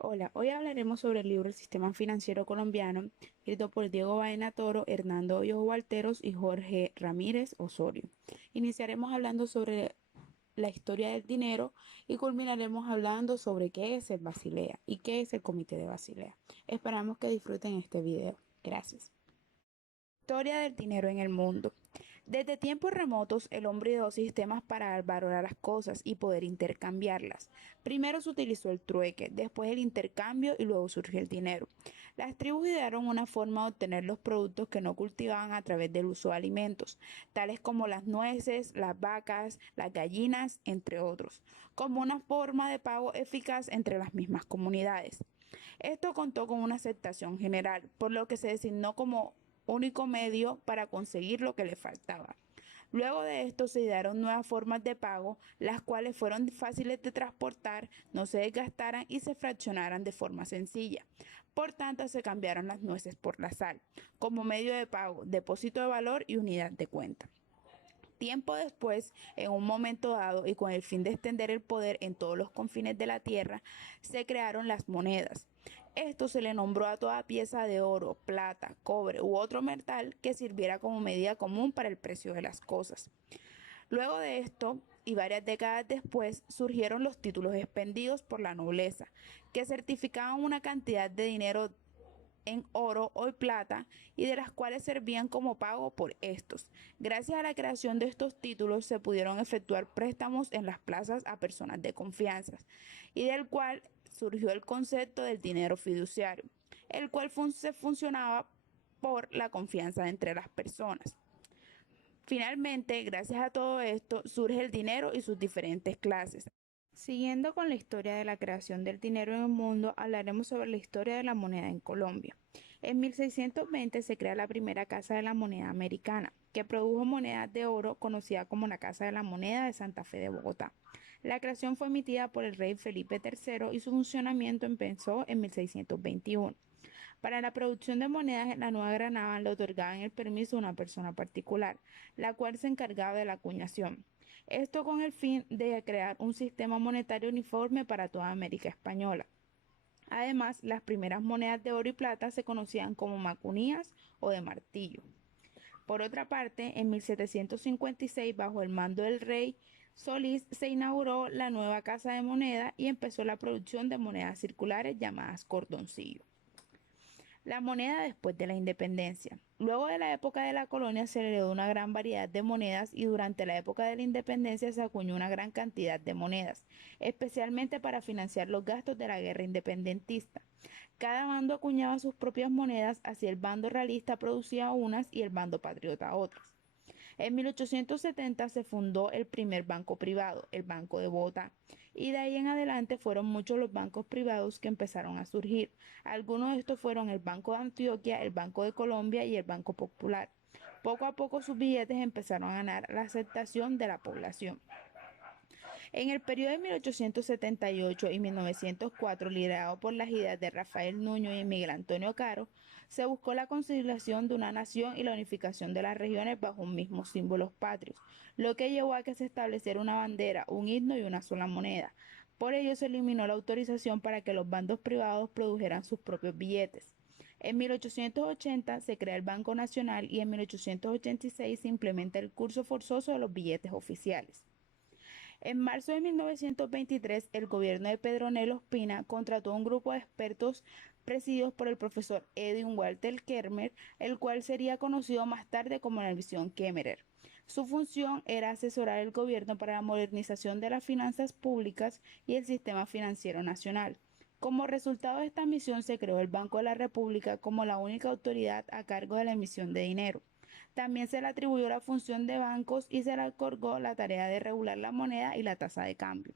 Hola, hoy hablaremos sobre el libro El Sistema Financiero Colombiano, escrito por Diego Baena Toro, Hernando Hoyos Walteros y Jorge Ramírez Osorio. Iniciaremos hablando sobre la historia del dinero y culminaremos hablando sobre qué es el Basilea y qué es el Comité de Basilea. Esperamos que disfruten este video. Gracias. Historia del dinero en el mundo. Desde tiempos remotos, el hombre ideó sistemas para valorar las cosas y poder intercambiarlas. Primero se utilizó el trueque, después el intercambio y luego surgió el dinero. Las tribus idearon una forma de obtener los productos que no cultivaban a través del uso de alimentos, tales como las nueces, las vacas, las gallinas, entre otros, como una forma de pago eficaz entre las mismas comunidades. Esto contó con una aceptación general, por lo que se designó como único medio para conseguir lo que le faltaba. Luego de esto se idearon nuevas formas de pago, las cuales fueron fáciles de transportar, no se desgastaran y se fraccionaran de forma sencilla. Por tanto, se cambiaron las nueces por la sal, como medio de pago, depósito de valor y unidad de cuenta. Tiempo después, en un momento dado y con el fin de extender el poder en todos los confines de la tierra, se crearon las monedas. Esto se le nombró a toda pieza de oro, plata, cobre u otro metal que sirviera como medida común para el precio de las cosas. Luego de esto, y varias décadas después, surgieron los títulos expendidos por la nobleza, que certificaban una cantidad de dinero en oro o plata y de las cuales servían como pago por estos. Gracias a la creación de estos títulos se pudieron efectuar préstamos en las plazas a personas de confianza y del cual surgió el concepto del dinero fiduciario, el cual se funcionaba por la confianza entre las personas. Finalmente, gracias a todo esto, surge el dinero y sus diferentes clases. Siguiendo con la historia de la creación del dinero en el mundo, hablaremos sobre la historia de la moneda en Colombia. En 1620 se crea la primera Casa de la Moneda Americana, que produjo monedas de oro conocida como la Casa de la Moneda de Santa Fe de Bogotá. La creación fue emitida por el rey Felipe III y su funcionamiento empezó en 1621. Para la producción de monedas en la Nueva Granada le otorgaban el permiso a una persona particular, la cual se encargaba de la acuñación. Esto con el fin de crear un sistema monetario uniforme para toda América Española. Además, las primeras monedas de oro y plata se conocían como macunías o de martillo. Por otra parte, en 1756, bajo el mando del rey Solís, se inauguró la nueva Casa de Moneda y empezó la producción de monedas circulares llamadas cordoncillo. La moneda después de la independencia. Luego de la época de la colonia se heredó una gran variedad de monedas y durante la época de la independencia se acuñó una gran cantidad de monedas, especialmente para financiar los gastos de la guerra independentista. Cada bando acuñaba sus propias monedas, así el bando realista producía unas y el bando patriota otras. En 1870 se fundó el primer banco privado, el Banco de Bogotá, y de ahí en adelante fueron muchos los bancos privados que empezaron a surgir. Algunos de estos fueron el Banco de Antioquia, el Banco de Colombia y el Banco Popular. Poco a poco sus billetes empezaron a ganar la aceptación de la población. En el periodo de 1878 y 1904, liderado por las ideas de Rafael Nuño y Miguel Antonio Caro, se buscó la conciliación de una nación y la unificación de las regiones bajo un mismo símbolo patrio, lo que llevó a que se estableciera una bandera, un himno y una sola moneda. Por ello se eliminó la autorización para que los bandos privados produjeran sus propios billetes. En 1880 se crea el Banco Nacional y en 1886 se implementa el curso forzoso de los billetes oficiales. En marzo de 1923, el gobierno de Pedro Nel Ospina contrató un grupo de expertos presididos por el profesor Edwin Walter Kemmerer, el cual sería conocido más tarde como la Misión Kemmerer. Su función era asesorar el gobierno para la modernización de las finanzas públicas y el sistema financiero nacional. Como resultado de esta misión se creó el Banco de la República como la única autoridad a cargo de la emisión de dinero. También se le atribuyó la función de bancos y se le otorgó la tarea de regular la moneda y la tasa de cambio.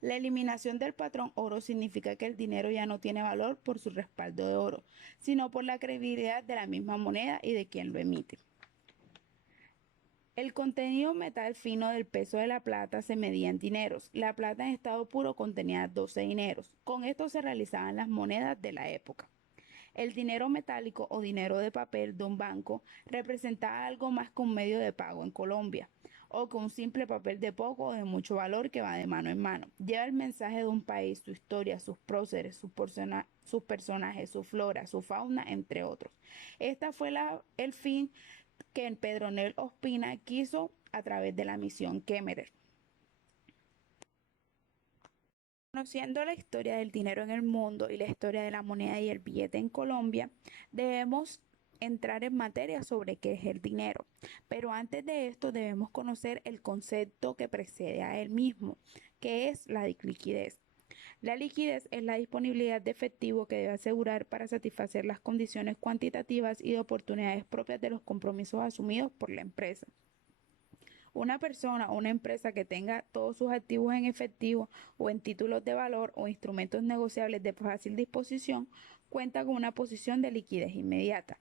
La eliminación del patrón oro significa que el dinero ya no tiene valor por su respaldo de oro, sino por la credibilidad de la misma moneda y de quien lo emite. El contenido metal fino del peso de la plata se medía en dineros. La plata en estado puro contenía 12 dineros. Con esto se realizaban las monedas de la época. El dinero metálico o dinero de papel de un banco representaba algo más que un medio de pago en Colombia. o que un simple papel de poco o de mucho valor que va de mano en mano. Lleva el mensaje de un país, su historia, sus próceres, sus personajes, su flora, su fauna, entre otros. Esta fue el fin que Pedronel Ospina quiso a través de la misión Kemmerer. Conociendo la historia del dinero en el mundo y la historia de la moneda y el billete en Colombia, debemos entrar en materia sobre qué es el dinero. Pero antes de esto debemos conocer el concepto que precede a él mismo, que es la liquidez. La liquidez es la disponibilidad de efectivo que debe asegurar para satisfacer las condiciones cuantitativas y de oportunidades propias de los compromisos asumidos por la empresa. Una persona o una empresa que tenga todos sus activos en efectivo o en títulos de valor o instrumentos negociables de fácil disposición cuenta con una posición de liquidez inmediata.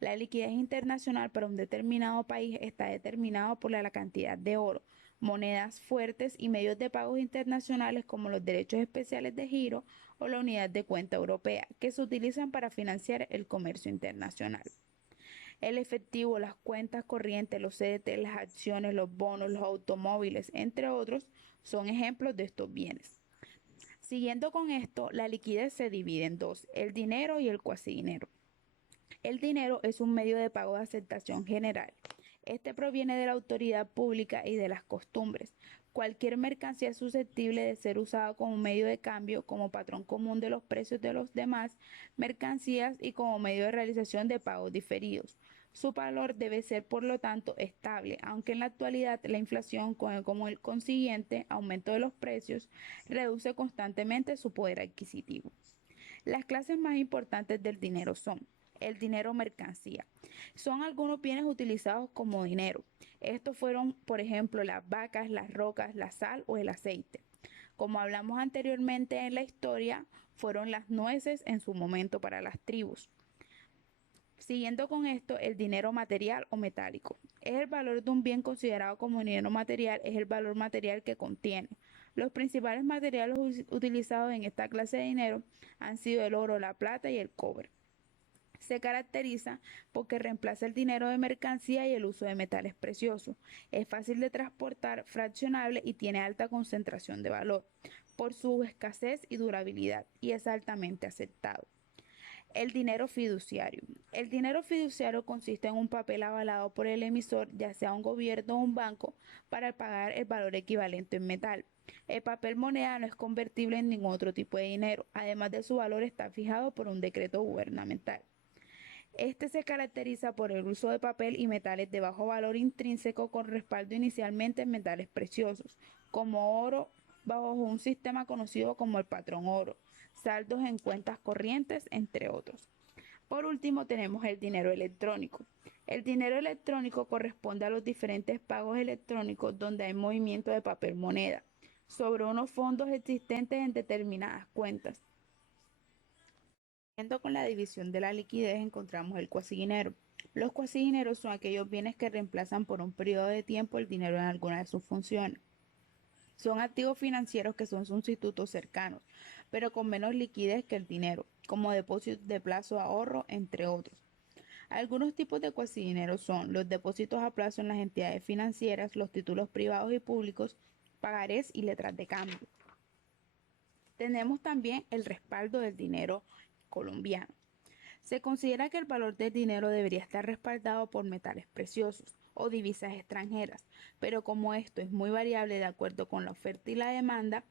La liquidez internacional para un determinado país está determinada por la cantidad de oro, monedas fuertes y medios de pagos internacionales como los derechos especiales de giro o la unidad de cuenta europea que se utilizan para financiar el comercio internacional. El efectivo, las cuentas corrientes, los CDT, las acciones, los bonos, los automóviles, entre otros, son ejemplos de estos bienes. Siguiendo con esto, la liquidez se divide en dos, el dinero y el cuasi dinero. El dinero es un medio de pago de aceptación general. Este proviene de la autoridad pública y de las costumbres. Cualquier mercancía es susceptible de ser usada como medio de cambio, como patrón común de los precios de los demás mercancías y como medio de realización de pagos diferidos. Su valor debe ser, por lo tanto, estable, aunque en la actualidad la inflación, como el consiguiente aumento de los precios, reduce constantemente su poder adquisitivo. Las clases más importantes del dinero son el dinero mercancía. Son algunos bienes utilizados como dinero. Estos fueron, por ejemplo, las vacas, las rocas, la sal o el aceite. Como hablamos anteriormente en la historia, fueron las nueces en su momento para las tribus. Siguiendo con esto, el dinero material o metálico. Es el valor de un bien considerado como dinero material, es el valor material que contiene. Los principales materiales utilizados en esta clase de dinero han sido el oro, la plata y el cobre. Se caracteriza porque reemplaza el dinero de mercancía y el uso de metales preciosos. Es fácil de transportar, fraccionable y tiene alta concentración de valor por su escasez y durabilidad y es altamente aceptado. El dinero fiduciario. El dinero fiduciario consiste en un papel avalado por el emisor, ya sea un gobierno o un banco, para pagar el valor equivalente en metal. El papel moneda no es convertible en ningún otro tipo de dinero, además de su valor está fijado por un decreto gubernamental. Este se caracteriza por el uso de papel y metales de bajo valor intrínseco con respaldo inicialmente en metales preciosos, como oro, bajo un sistema conocido como el patrón oro, saldos en cuentas corrientes, entre otros. Por último, tenemos el dinero electrónico. El dinero electrónico corresponde a los diferentes pagos electrónicos donde hay movimiento de papel moneda sobre unos fondos existentes en determinadas cuentas. Siguiendo con la división de la liquidez, encontramos el cuasidinero. Los cuasidineros son aquellos bienes que reemplazan por un periodo de tiempo el dinero en alguna de sus funciones. Son activos financieros que son sustitutos cercanos, pero con menos liquidez que el dinero, como depósitos de plazo, ahorro, entre otros. Algunos tipos de cuasidineros son los depósitos a plazo en las entidades financieras, los títulos privados y públicos, pagarés y letras de cambio. Tenemos también el respaldo del dinero colombiano. Se considera que el valor del dinero debería estar respaldado por metales preciosos o divisas extranjeras, pero como esto es muy variable de acuerdo con la oferta y la demanda,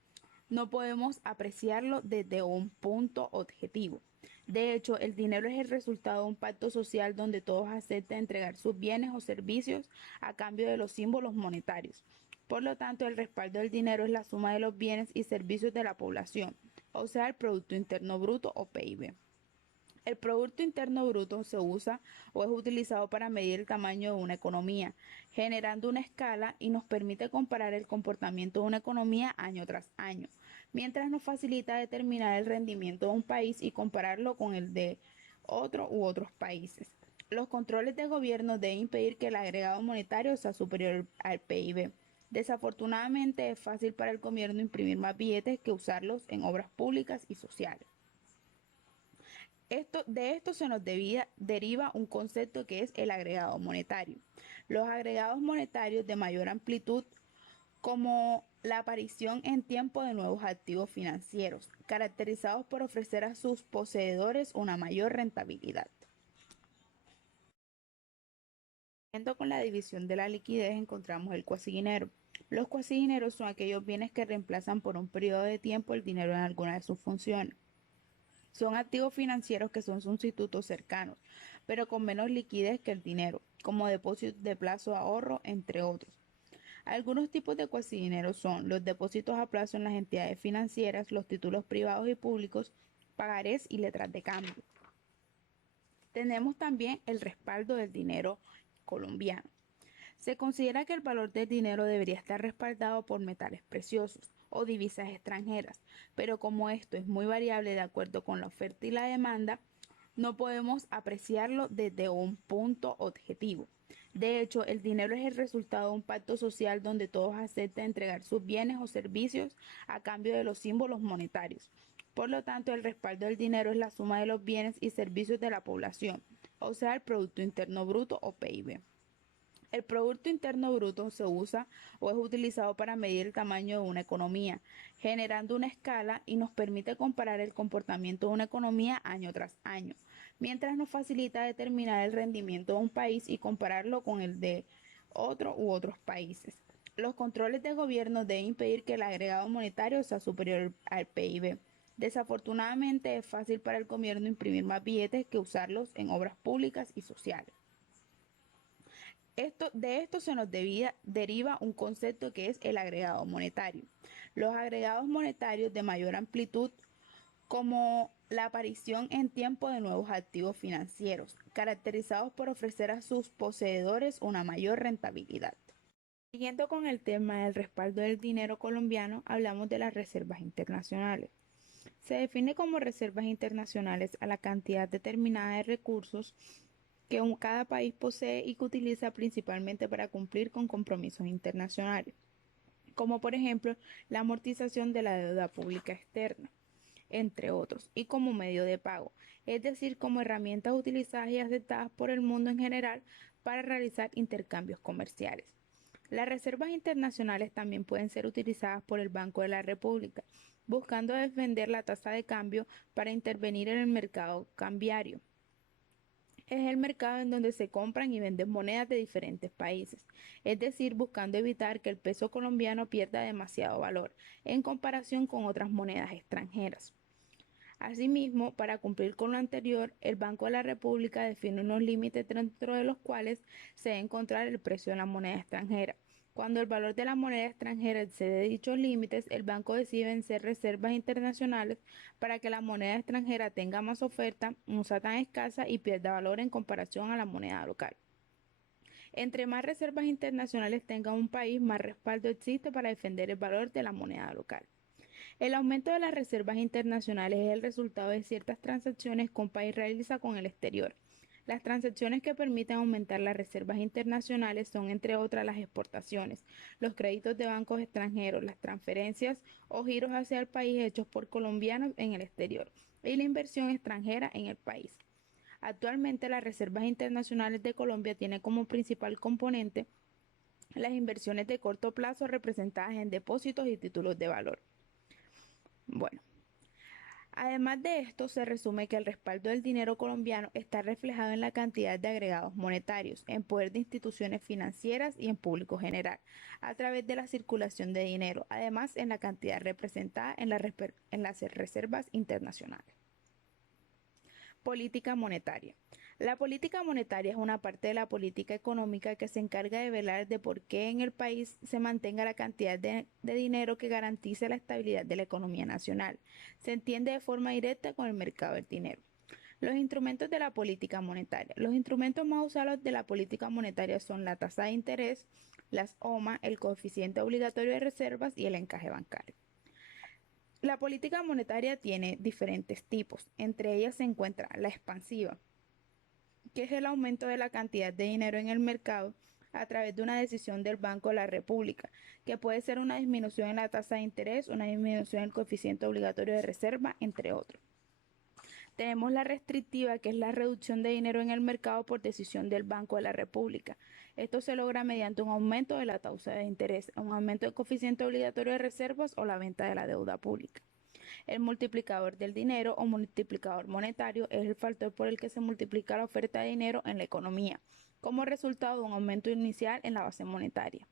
no podemos apreciarlo desde un punto objetivo. De hecho, el dinero es el resultado de un pacto social donde todos aceptan entregar sus bienes o servicios a cambio de los símbolos monetarios. Por lo tanto, el respaldo del dinero es la suma de los bienes y servicios de la población, o sea, el Producto Interno Bruto o PIB. El Producto Interno Bruto se usa o es utilizado para medir el tamaño de una economía, generando una escala y nos permite comparar el comportamiento de una economía año tras año, mientras nos facilita determinar el rendimiento de un país y compararlo con el de otro u otros países. Los controles de gobierno deben impedir que el agregado monetario sea superior al PIB. Desafortunadamente es fácil para el gobierno imprimir más billetes que usarlos en obras públicas y sociales. De esto se nos deriva un concepto que es el agregado monetario. Los agregados monetarios de mayor amplitud como la aparición en tiempo de nuevos activos financieros, caracterizados por ofrecer a sus poseedores una mayor rentabilidad. Siguiendo con la división de la liquidez, encontramos el cuasidinero. Los cuasidineros son aquellos bienes que reemplazan por un periodo de tiempo el dinero en alguna de sus funciones. Son activos financieros que son sustitutos cercanos, pero con menos liquidez que el dinero, como depósitos de plazo de ahorro, entre otros. Algunos tipos de cuasidinero son los depósitos a plazo en las entidades financieras, los títulos privados y públicos, pagarés y letras de cambio. Tenemos también el respaldo del dinero colombiano. Se considera que el valor del dinero debería estar respaldado por metales preciosos o divisas extranjeras, pero como esto es muy variable de acuerdo con la oferta y la demanda, no podemos apreciarlo desde un punto objetivo. De hecho, el dinero es el resultado de un pacto social donde todos aceptan entregar sus bienes o servicios a cambio de los símbolos monetarios. Por lo tanto, el respaldo del dinero es la suma de los bienes y servicios de la población, o sea, el Producto Interno Bruto o PIB. El Producto Interno Bruto se usa o es utilizado para medir el tamaño de una economía, generando una escala y nos permite comparar el comportamiento de una economía año tras año, mientras nos facilita determinar el rendimiento de un país y compararlo con el de otro u otros países. Los controles de gobierno deben impedir que el agregado monetario sea superior al PIB. Desafortunadamente es fácil para el gobierno imprimir más billetes que usarlos en obras públicas y sociales. De esto se nos deriva un concepto que es el agregado monetario. Los agregados monetarios de mayor amplitud como la aparición en tiempo de nuevos activos financieros, caracterizados por ofrecer a sus poseedores una mayor rentabilidad. Siguiendo con el tema del respaldo del dinero colombiano, hablamos de las reservas internacionales. Se define como reservas internacionales a la cantidad determinada de recursos que cada país posee y que utiliza principalmente para cumplir con compromisos internacionales, como por ejemplo la amortización de la deuda pública externa, entre otros, y como medio de pago, es decir, como herramientas utilizadas y aceptadas por el mundo en general para realizar intercambios comerciales. Las reservas internacionales también pueden ser utilizadas por el Banco de la República, buscando defender la tasa de cambio para intervenir en el mercado cambiario. Es el mercado en donde se compran y venden monedas de diferentes países, es decir, buscando evitar que el peso colombiano pierda demasiado valor en comparación con otras monedas extranjeras. Asimismo, para cumplir con lo anterior, el Banco de la República define unos límites dentro de los cuales se debe encontrar el precio de la moneda extranjera. Cuando el valor de la moneda extranjera excede dichos límites, el banco decide vencer reservas internacionales para que la moneda extranjera tenga más oferta, no sea tan escasa y pierda valor en comparación a la moneda local. Entre más reservas internacionales tenga un país, más respaldo existe para defender el valor de la moneda local. El aumento de las reservas internacionales es el resultado de ciertas transacciones que un país realiza con el exterior. Las transacciones que permiten aumentar las reservas internacionales son, entre otras, las exportaciones, los créditos de bancos extranjeros, las transferencias o giros hacia el país hechos por colombianos en el exterior y la inversión extranjera en el país. Actualmente, las reservas internacionales de Colombia tienen como principal componente las inversiones de corto plazo representadas en depósitos y títulos de valor. Bueno, además de esto, se resume que el respaldo del dinero colombiano está reflejado en la cantidad de agregados monetarios, en poder de instituciones financieras y en público general, a través de la circulación de dinero, además en la cantidad representada en las reservas internacionales. Política monetaria. La política monetaria es una parte de la política económica que se encarga de velar de por qué en el país se mantenga la cantidad de dinero que garantice la estabilidad de la economía nacional. Se entiende de forma directa con el mercado del dinero. Los instrumentos de la política monetaria. Los instrumentos más usados de la política monetaria son la tasa de interés, las OMA, el coeficiente obligatorio de reservas y el encaje bancario. La política monetaria tiene diferentes tipos. Entre ellas se encuentra la expansiva, que es el aumento de la cantidad de dinero en el mercado a través de una decisión del Banco de la República, que puede ser una disminución en la tasa de interés, una disminución en el coeficiente obligatorio de reserva, entre otros. Tenemos la restrictiva, que es la reducción de dinero en el mercado por decisión del Banco de la República. Esto se logra mediante un aumento de la tasa de interés, un aumento del coeficiente obligatorio de reservas o la venta de la deuda pública. El multiplicador del dinero o multiplicador monetario es el factor por el que se multiplica la oferta de dinero en la economía, como resultado de un aumento inicial en la base monetaria.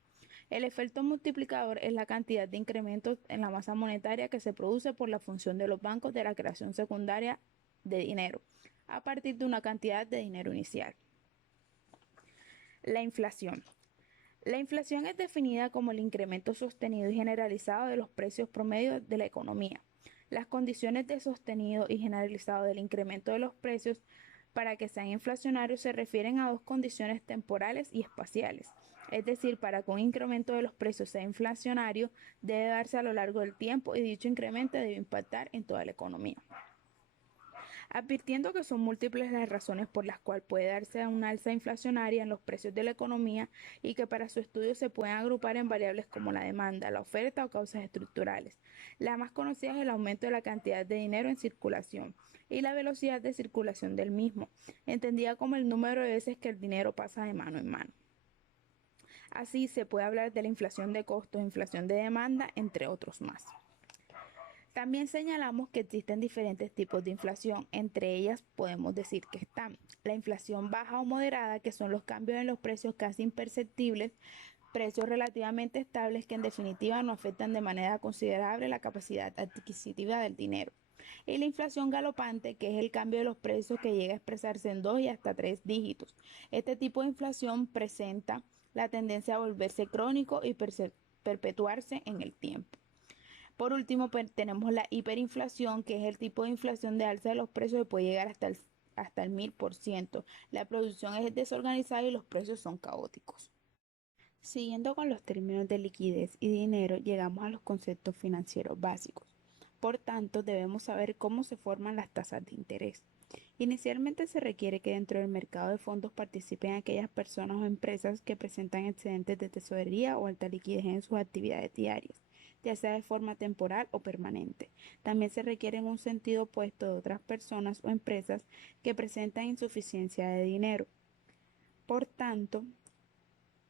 El efecto multiplicador es la cantidad de incrementos en la masa monetaria que se produce por la función de los bancos de la creación secundaria de dinero, a partir de una cantidad de dinero inicial. La inflación. La inflación es definida como el incremento sostenido y generalizado de los precios promedios de la economía. Las condiciones de sostenido y generalizado del incremento de los precios para que sean inflacionarios se refieren a dos condiciones temporales y espaciales. Es decir, para que un incremento de los precios sea inflacionario, debe darse a lo largo del tiempo y dicho incremento debe impactar en toda la economía. Advirtiendo que son múltiples las razones por las cuales puede darse una alza inflacionaria en los precios de la economía y que para su estudio se pueden agrupar en variables como la demanda, la oferta o causas estructurales. La más conocida es el aumento de la cantidad de dinero en circulación y la velocidad de circulación del mismo, entendida como el número de veces que el dinero pasa de mano en mano. Así se puede hablar de la inflación de costos, inflación de demanda, entre otros más. También señalamos que existen diferentes tipos de inflación. Entre ellas podemos decir que están la inflación baja o moderada, que son los cambios en los precios casi imperceptibles, precios relativamente estables que en definitiva no afectan de manera considerable la capacidad adquisitiva del dinero. Y la inflación galopante, que es el cambio de los precios que llega a expresarse en 2 y hasta 3 dígitos. Este tipo de inflación presenta la tendencia a volverse crónico y perpetuarse en el tiempo. Por último, tenemos la hiperinflación, que es el tipo de inflación de alza de los precios que puede llegar hasta el 1000%. La producción es desorganizada y los precios son caóticos. Siguiendo con los términos de liquidez y dinero, llegamos a los conceptos financieros básicos. Por tanto, debemos saber cómo se forman las tasas de interés. Inicialmente se requiere que dentro del mercado de fondos participen aquellas personas o empresas que presentan excedentes de tesorería o alta liquidez en sus actividades diarias, ya sea de forma temporal o permanente. También se requiere en un sentido opuesto de otras personas o empresas que presentan insuficiencia de dinero. Por tanto,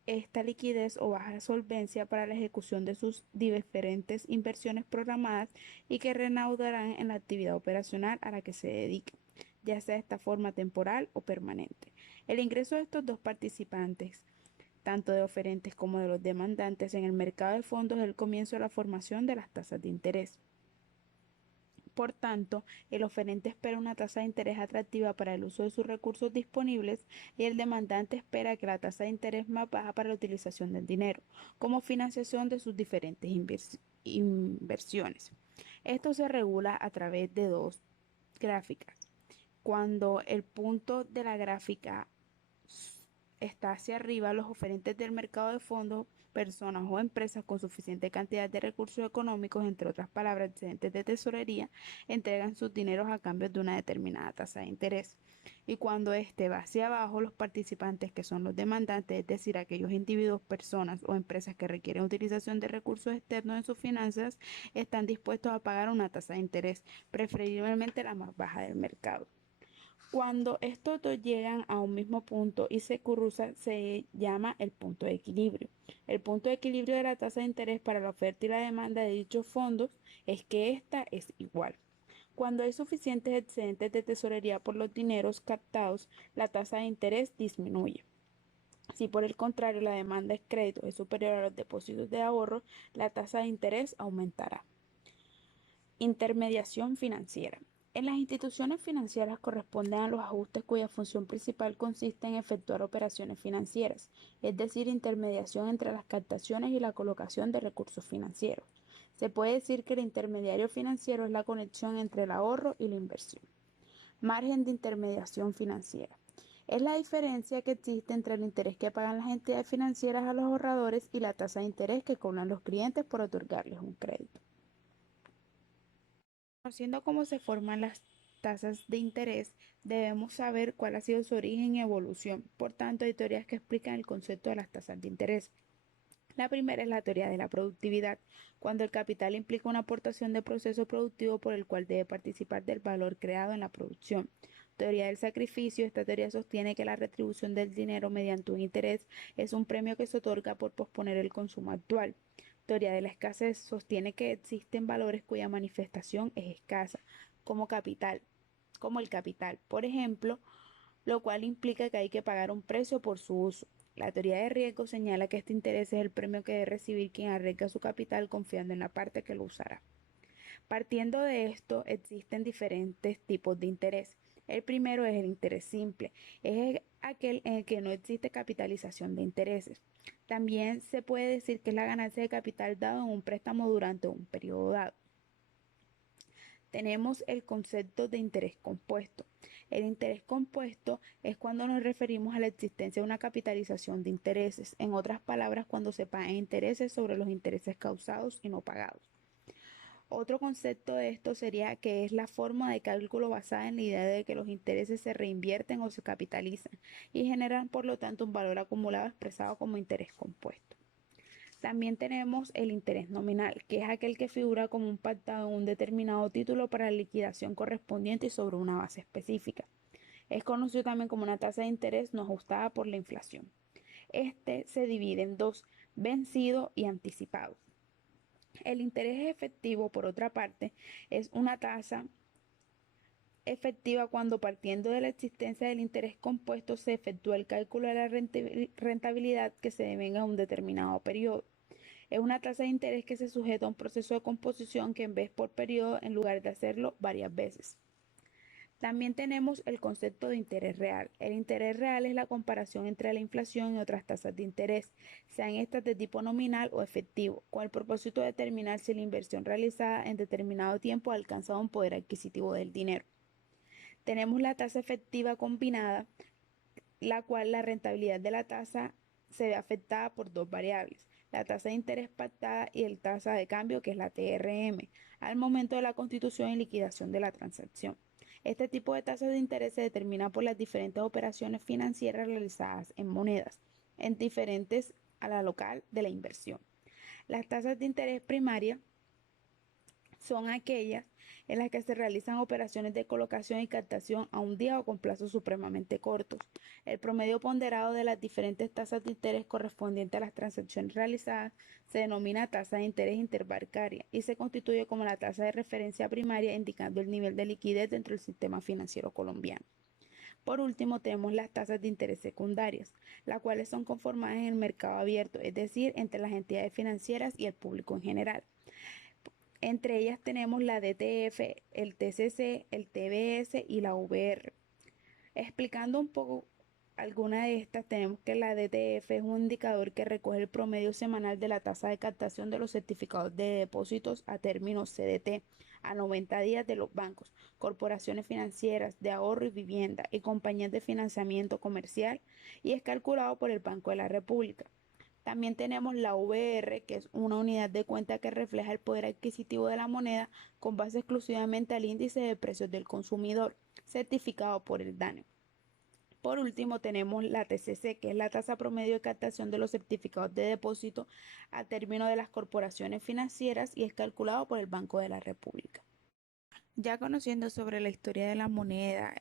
esta liquidez o baja solvencia para la ejecución de sus diferentes inversiones programadas y que reanudarán en la actividad operacional a la que se dediquen, ya sea de esta forma temporal o permanente. El ingreso de estos dos participantes, tanto de oferentes como de los demandantes en el mercado de fondos, es el comienzo de la formación de las tasas de interés. Por tanto, el oferente espera una tasa de interés atractiva para el uso de sus recursos disponibles y el demandante espera que la tasa de interés más baja para la utilización del dinero, como financiación de sus diferentes inversiones. Esto se regula a través de dos gráficas. Cuando el punto de la gráfica está hacia arriba, los oferentes del mercado de fondos, personas o empresas con suficiente cantidad de recursos económicos, entre otras palabras, excedentes de tesorería, entregan sus dineros a cambio de una determinada tasa de interés. Y cuando este va hacia abajo, los participantes, que son los demandantes, es decir, aquellos individuos, personas o empresas que requieren utilización de recursos externos en sus finanzas, están dispuestos a pagar una tasa de interés, preferiblemente la más baja del mercado. Cuando estos dos llegan a un mismo punto y se cruzan, se llama el punto de equilibrio. El punto de equilibrio de la tasa de interés para la oferta y la demanda de dichos fondos es que esta es igual. Cuando hay suficientes excedentes de tesorería por los dineros captados, la tasa de interés disminuye. Si por el contrario la demanda de crédito es superior a los depósitos de ahorro, la tasa de interés aumentará. Intermediación financiera. En las instituciones financieras corresponden a los ajustes cuya función principal consiste en efectuar operaciones financieras, es decir, intermediación entre las captaciones y la colocación de recursos financieros. Se puede decir que el intermediario financiero es la conexión entre el ahorro y la inversión. Margen de intermediación financiera. Es la diferencia que existe entre el interés que pagan las entidades financieras a los ahorradores y la tasa de interés que cobran los clientes por otorgarles un crédito. Conociendo cómo se forman las tasas de interés, debemos saber cuál ha sido su origen y evolución. Por tanto, hay teorías que explican el concepto de las tasas de interés. La primera es la teoría de la productividad, cuando el capital implica una aportación de proceso productivo por el cual debe participar del valor creado en la producción. Teoría del sacrificio. Esta teoría sostiene que la retribución del dinero mediante un interés es un premio que se otorga por posponer el consumo actual. Teoría de la escasez. Sostiene que existen valores cuya manifestación es escasa, como capital, como el capital, por ejemplo, lo cual implica que hay que pagar un precio por su uso. La teoría de riesgo señala que este interés es el premio que debe recibir quien arriesga su capital confiando en la parte que lo usará. Partiendo de esto, existen diferentes tipos de interés. El primero es el interés simple, es aquel en el que no existe capitalización de intereses. También se puede decir que es la ganancia de capital dado en un préstamo durante un periodo dado. Tenemos el concepto de interés compuesto. El interés compuesto es cuando nos referimos a la existencia de una capitalización de intereses, en otras palabras, cuando se pagan intereses sobre los intereses causados y no pagados. Otro concepto de esto sería que es la forma de cálculo basada en la idea de que los intereses se reinvierten o se capitalizan y generan por lo tanto un valor acumulado expresado como interés compuesto. También tenemos el interés nominal, que es aquel que figura como un pactado en un determinado título para la liquidación correspondiente y sobre una base específica. Es conocido también como una tasa de interés no ajustada por la inflación. Este se divide en dos, vencido y anticipado. El interés efectivo, por otra parte, es una tasa efectiva cuando partiendo de la existencia del interés compuesto se efectúa el cálculo de la rentabilidad que se devenga en un determinado periodo. Es una tasa de interés que se sujeta a un proceso de composición que en vez por periodo en lugar de hacerlo varias veces. También tenemos el concepto de interés real. El interés real es la comparación entre la inflación y otras tasas de interés, sean estas de tipo nominal o efectivo, con el propósito de determinar si la inversión realizada en determinado tiempo ha alcanzado un poder adquisitivo del dinero. Tenemos la tasa efectiva combinada, la cual la rentabilidad de la tasa se ve afectada por dos variables, la tasa de interés pactada y el tasa de cambio, que es la TRM, al momento de la constitución y liquidación de la transacción. Este tipo de tasa de interés se determina por las diferentes operaciones financieras realizadas en monedas, en diferentes a la local de la inversión. Las tasas de interés primaria son aquellas en las que se realizan operaciones de colocación y captación a un día o con plazos supremamente cortos. El promedio ponderado de las diferentes tasas de interés correspondiente a las transacciones realizadas se denomina tasa de interés interbancaria y se constituye como la tasa de referencia primaria, indicando el nivel de liquidez dentro del sistema financiero colombiano. Por último, tenemos las tasas de interés secundarias, las cuales son conformadas en el mercado abierto, es decir, entre las entidades financieras y el público en general. Entre ellas tenemos la DTF, el TCC, el TBS y la VR. Explicando un poco alguna de estas, tenemos que la DTF es un indicador que recoge el promedio semanal de la tasa de captación de los certificados de depósitos a término CDT a 90 días de los bancos, corporaciones financieras de ahorro y vivienda y compañías de financiamiento comercial y es calculado por el Banco de la República. También tenemos la VR, que es una unidad de cuenta que refleja el poder adquisitivo de la moneda con base exclusivamente al índice de precios del consumidor, certificado por el DANE. Por último, tenemos la TCC, que es la tasa promedio de captación de los certificados de depósito a término de las corporaciones financieras y es calculado por el Banco de la República. Ya conociendo sobre la historia de la moneda,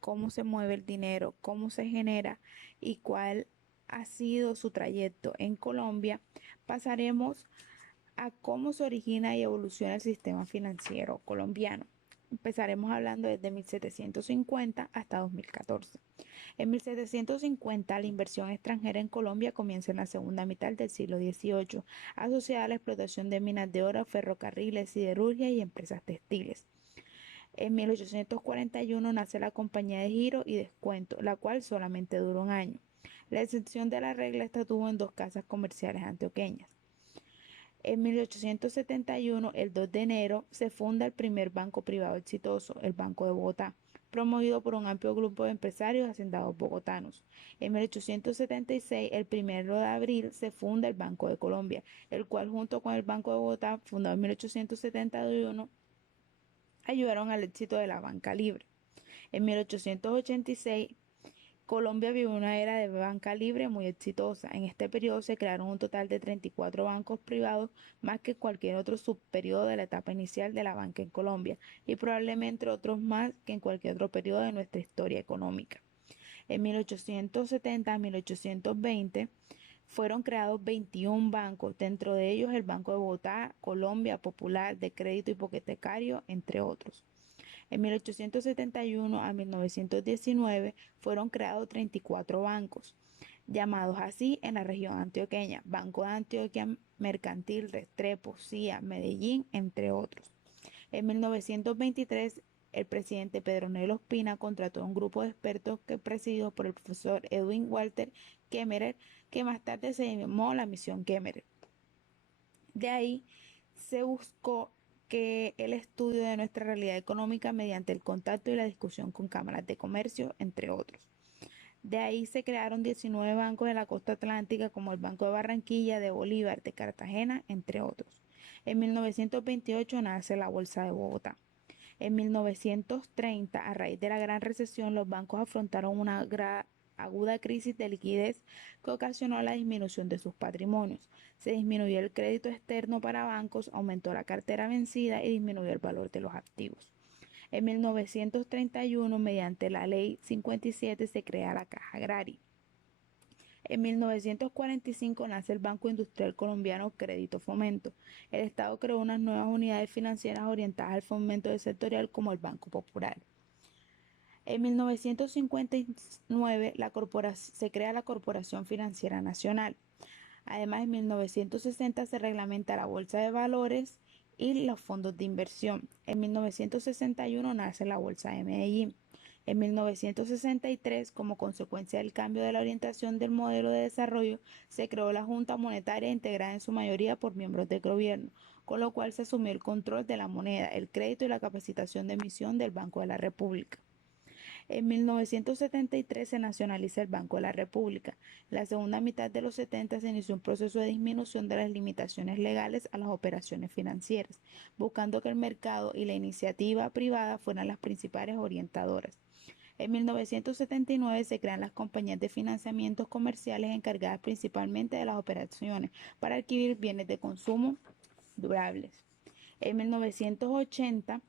cómo se mueve el dinero, cómo se genera y cuál ha sido su trayecto en Colombia, pasaremos a cómo se origina y evoluciona el sistema financiero colombiano. Empezaremos hablando desde 1750 hasta 2014. En 1750, la inversión extranjera en Colombia comienza en la segunda mitad del siglo XVIII, asociada a la explotación de minas de oro, ferrocarriles, siderurgia y empresas textiles. En 1841 nace la Compañía de Giro y Descuento, la cual solamente duró un año. La excepción de la regla esta tuvo en dos casas comerciales antioqueñas. En 1871, el 2 de enero, se funda el primer banco privado exitoso, el Banco de Bogotá, promovido por un amplio grupo de empresarios hacendados bogotanos. En 1876, el 1 de abril, se funda el Banco de Colombia, el cual junto con el Banco de Bogotá, fundado en 1871, ayudaron al éxito de la banca libre. En 1886 Colombia vivió una era de banca libre muy exitosa. En este periodo se crearon un total de 34 bancos privados, más que cualquier otro subperiodo de la etapa inicial de la banca en Colombia, y probablemente otros más que en cualquier otro periodo de nuestra historia económica. En 1870 a 1820 fueron creados 21 bancos, dentro de ellos el Banco de Bogotá, Colombia, Popular, de Crédito Hipotecario, entre otros. En 1871 a 1919 fueron creados 34 bancos, llamados así en la región antioqueña: Banco de Antioquia, Mercantil, Restrepo, CIA, Medellín, entre otros. En 1923, el presidente Pedro Nelo Ospina contrató a un grupo de expertos que presidido por el profesor Edwin Walter Kemmerer, que más tarde se llamó la Misión Kemmerer. De ahí se buscó que el estudio de nuestra realidad económica mediante el contacto y la discusión con cámaras de comercio, entre otros. De ahí se crearon 19 bancos de la costa atlántica, como el Banco de Barranquilla, de Bolívar, de Cartagena, entre otros. En 1928 nace la Bolsa de Bogotá. En 1930, a raíz de la Gran Recesión, los bancos afrontaron una aguda crisis de liquidez que ocasionó la disminución de sus patrimonios. Se disminuyó el crédito externo para bancos, aumentó la cartera vencida y disminuyó el valor de los activos. En 1931, mediante la Ley 57, se crea la Caja Agraria. En 1945 nace el Banco Industrial Colombiano Crédito Fomento. El Estado creó unas nuevas unidades financieras orientadas al fomento sectorial, como el Banco Popular. En 1959 se crea la Corporación Financiera Nacional. Además, en 1960 se reglamenta la Bolsa de Valores y los fondos de inversión. En 1961 nace la Bolsa de Medellín. En 1963, como consecuencia del cambio de la orientación del modelo de desarrollo, se creó la Junta Monetaria, integrada en su mayoría por miembros del gobierno, con lo cual se asumió el control de la moneda, el crédito y la capacitación de emisión del Banco de la República. En 1973 se nacionaliza el Banco de la República. En la segunda mitad de los 70 se inició un proceso de disminución de las limitaciones legales a las operaciones financieras, buscando que el mercado y la iniciativa privada fueran las principales orientadoras. En 1979 se crean las compañías de financiamientos comerciales, encargadas principalmente de las operaciones para adquirir bienes de consumo durables. En 1980,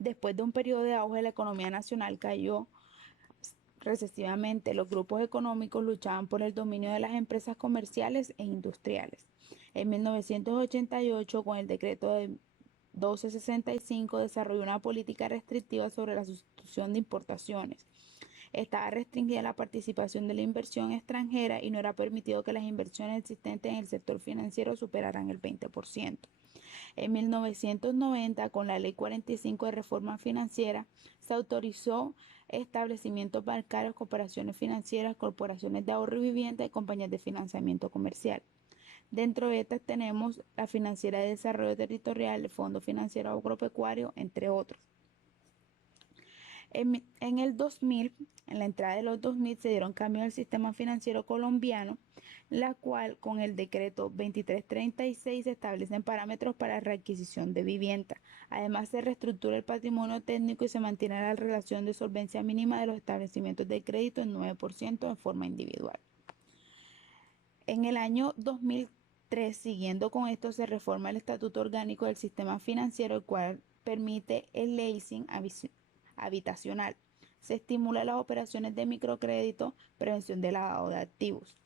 después de un periodo de auge, la economía nacional cayó recesivamente. Los grupos económicos luchaban por el dominio de las empresas comerciales e industriales. En 1988, con el decreto de 1265, desarrolló una política restrictiva sobre la sustitución de importaciones. Estaba restringida la participación de la inversión extranjera y no era permitido que las inversiones existentes en el sector financiero superaran el 20%. En 1990, con la Ley 45 de Reforma Financiera, se autorizó establecimientos bancarios, corporaciones financieras, corporaciones de ahorro y vivienda y compañías de financiamiento comercial. Dentro de estas tenemos la Financiera de Desarrollo Territorial, el Fondo Financiero Agropecuario, entre otros. En el 2000, en la entrada de los 2000, se dieron cambios al sistema financiero colombiano, la cual con el decreto 2336 se establecen parámetros para readquisición de vivienda. Además, se reestructura el patrimonio técnico y se mantiene la relación de solvencia mínima de los establecimientos de crédito en 9% en forma individual. En el año 2003, siguiendo con esto, se reforma el Estatuto Orgánico del Sistema Financiero, el cual permite el leasing habitacional. Se estimula las operaciones de microcrédito, prevención de lavado de activos.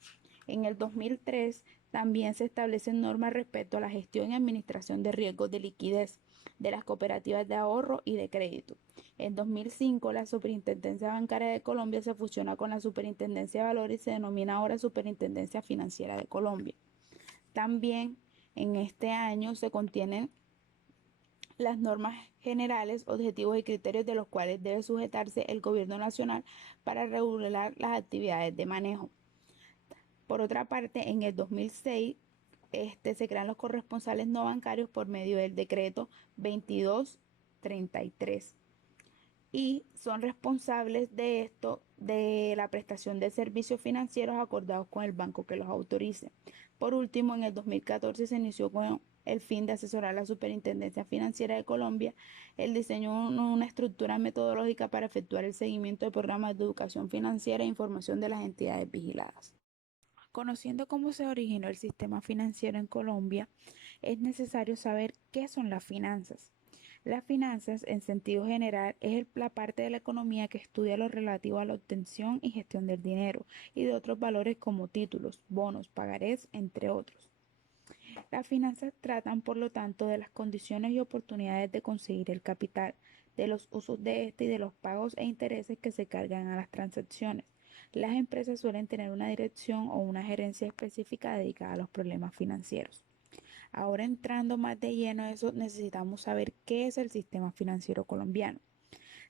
En el 2003 también se establecen normas respecto a la gestión y administración de riesgos de liquidez de las cooperativas de ahorro y de crédito. En 2005, la Superintendencia Bancaria de Colombia se fusiona con la Superintendencia de Valores y se denomina ahora Superintendencia Financiera de Colombia. También en este año se contienen las normas generales, objetivos y criterios de los cuales debe sujetarse el gobierno nacional para regular las actividades de manejo. Por otra parte, en el 2006 se crean los corresponsales no bancarios por medio del decreto 2233 y son responsables de esto, de la prestación de servicios financieros acordados con el banco que los autorice. Por último, en el 2014 se inició con el fin de asesorar a la Superintendencia Financiera de Colombia el diseño de una estructura metodológica para efectuar el seguimiento de programas de educación financiera e información de las entidades vigiladas. Conociendo cómo se originó el sistema financiero en Colombia, es necesario saber qué son las finanzas. Las finanzas, en sentido general, es la parte de la economía que estudia lo relativo a la obtención y gestión del dinero y de otros valores como títulos, bonos, pagarés, entre otros. Las finanzas tratan, por lo tanto, de las condiciones y oportunidades de conseguir el capital, de los usos de este y de los pagos e intereses que se cargan a las transacciones. Las empresas suelen tener una dirección o una gerencia específica dedicada a los problemas financieros. Ahora entrando más de lleno a eso, necesitamos saber qué es el sistema financiero colombiano.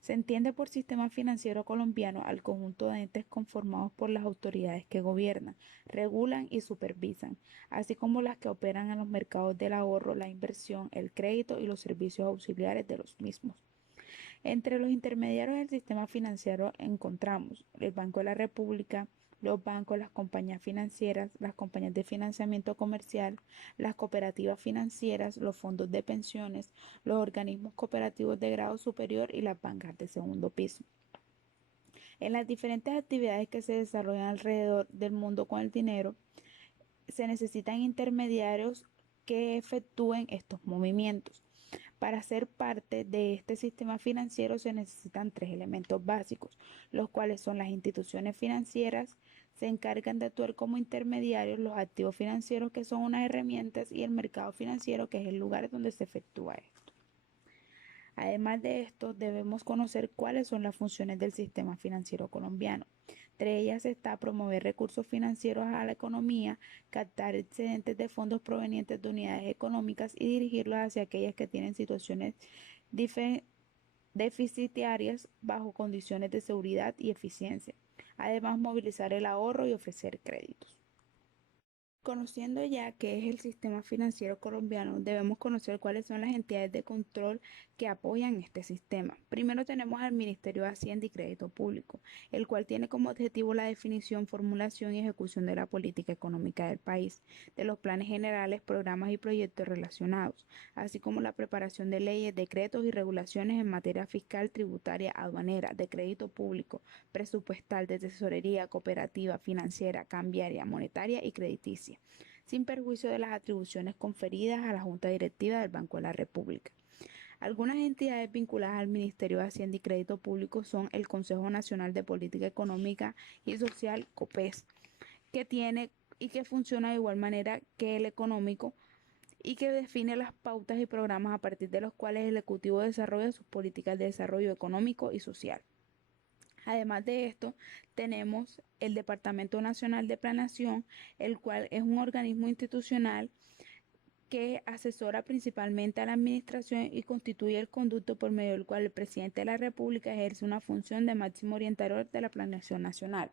Se entiende por sistema financiero colombiano al conjunto de entes conformados por las autoridades que gobiernan, regulan y supervisan, así como las que operan en los mercados del ahorro, la inversión, el crédito y los servicios auxiliares de los mismos. Entre los intermediarios del sistema financiero encontramos el Banco de la República, los bancos, las compañías financieras, las compañías de financiamiento comercial, las cooperativas financieras, los fondos de pensiones, los organismos cooperativos de grado superior y las bancas de segundo piso. En las diferentes actividades que se desarrollan alrededor del mundo con el dinero, se necesitan intermediarios que efectúen estos movimientos. Para ser parte de este sistema financiero se necesitan tres elementos básicos, los cuales son las instituciones financieras, se encargan de actuar como intermediarios, los activos financieros que son unas herramientas y el mercado financiero que es el lugar donde se efectúa esto. Además de esto, debemos conocer cuáles son las funciones del sistema financiero colombiano. Entre ellas está promover recursos financieros a la economía, captar excedentes de fondos provenientes de unidades económicas y dirigirlos hacia aquellas que tienen situaciones deficitarias bajo condiciones de seguridad y eficiencia. Además, movilizar el ahorro y ofrecer créditos. Conociendo ya qué es el sistema financiero colombiano, debemos conocer cuáles son las entidades de control que apoyan este sistema. Primero tenemos al Ministerio de Hacienda y Crédito Público, el cual tiene como objetivo la definición, formulación y ejecución de la política económica del país, de los planes generales, programas y proyectos relacionados, así como la preparación de leyes, decretos y regulaciones en materia fiscal, tributaria, aduanera, de crédito público, presupuestal, de tesorería, cooperativa, financiera, cambiaria, monetaria y crediticia, sin perjuicio de las atribuciones conferidas a la Junta Directiva del Banco de la República. Algunas entidades vinculadas al Ministerio de Hacienda y Crédito Público son el Consejo Nacional de Política Económica y Social, COPES, que tiene y que funciona de igual manera que el económico y que define las pautas y programas a partir de los cuales el Ejecutivo desarrolla sus políticas de desarrollo económico y social. Además de esto, tenemos el Departamento Nacional de Planeación, el cual es un organismo institucional que asesora principalmente a la administración y constituye el conducto por medio del cual el presidente de la República ejerce una función de máximo orientador de la planeación nacional.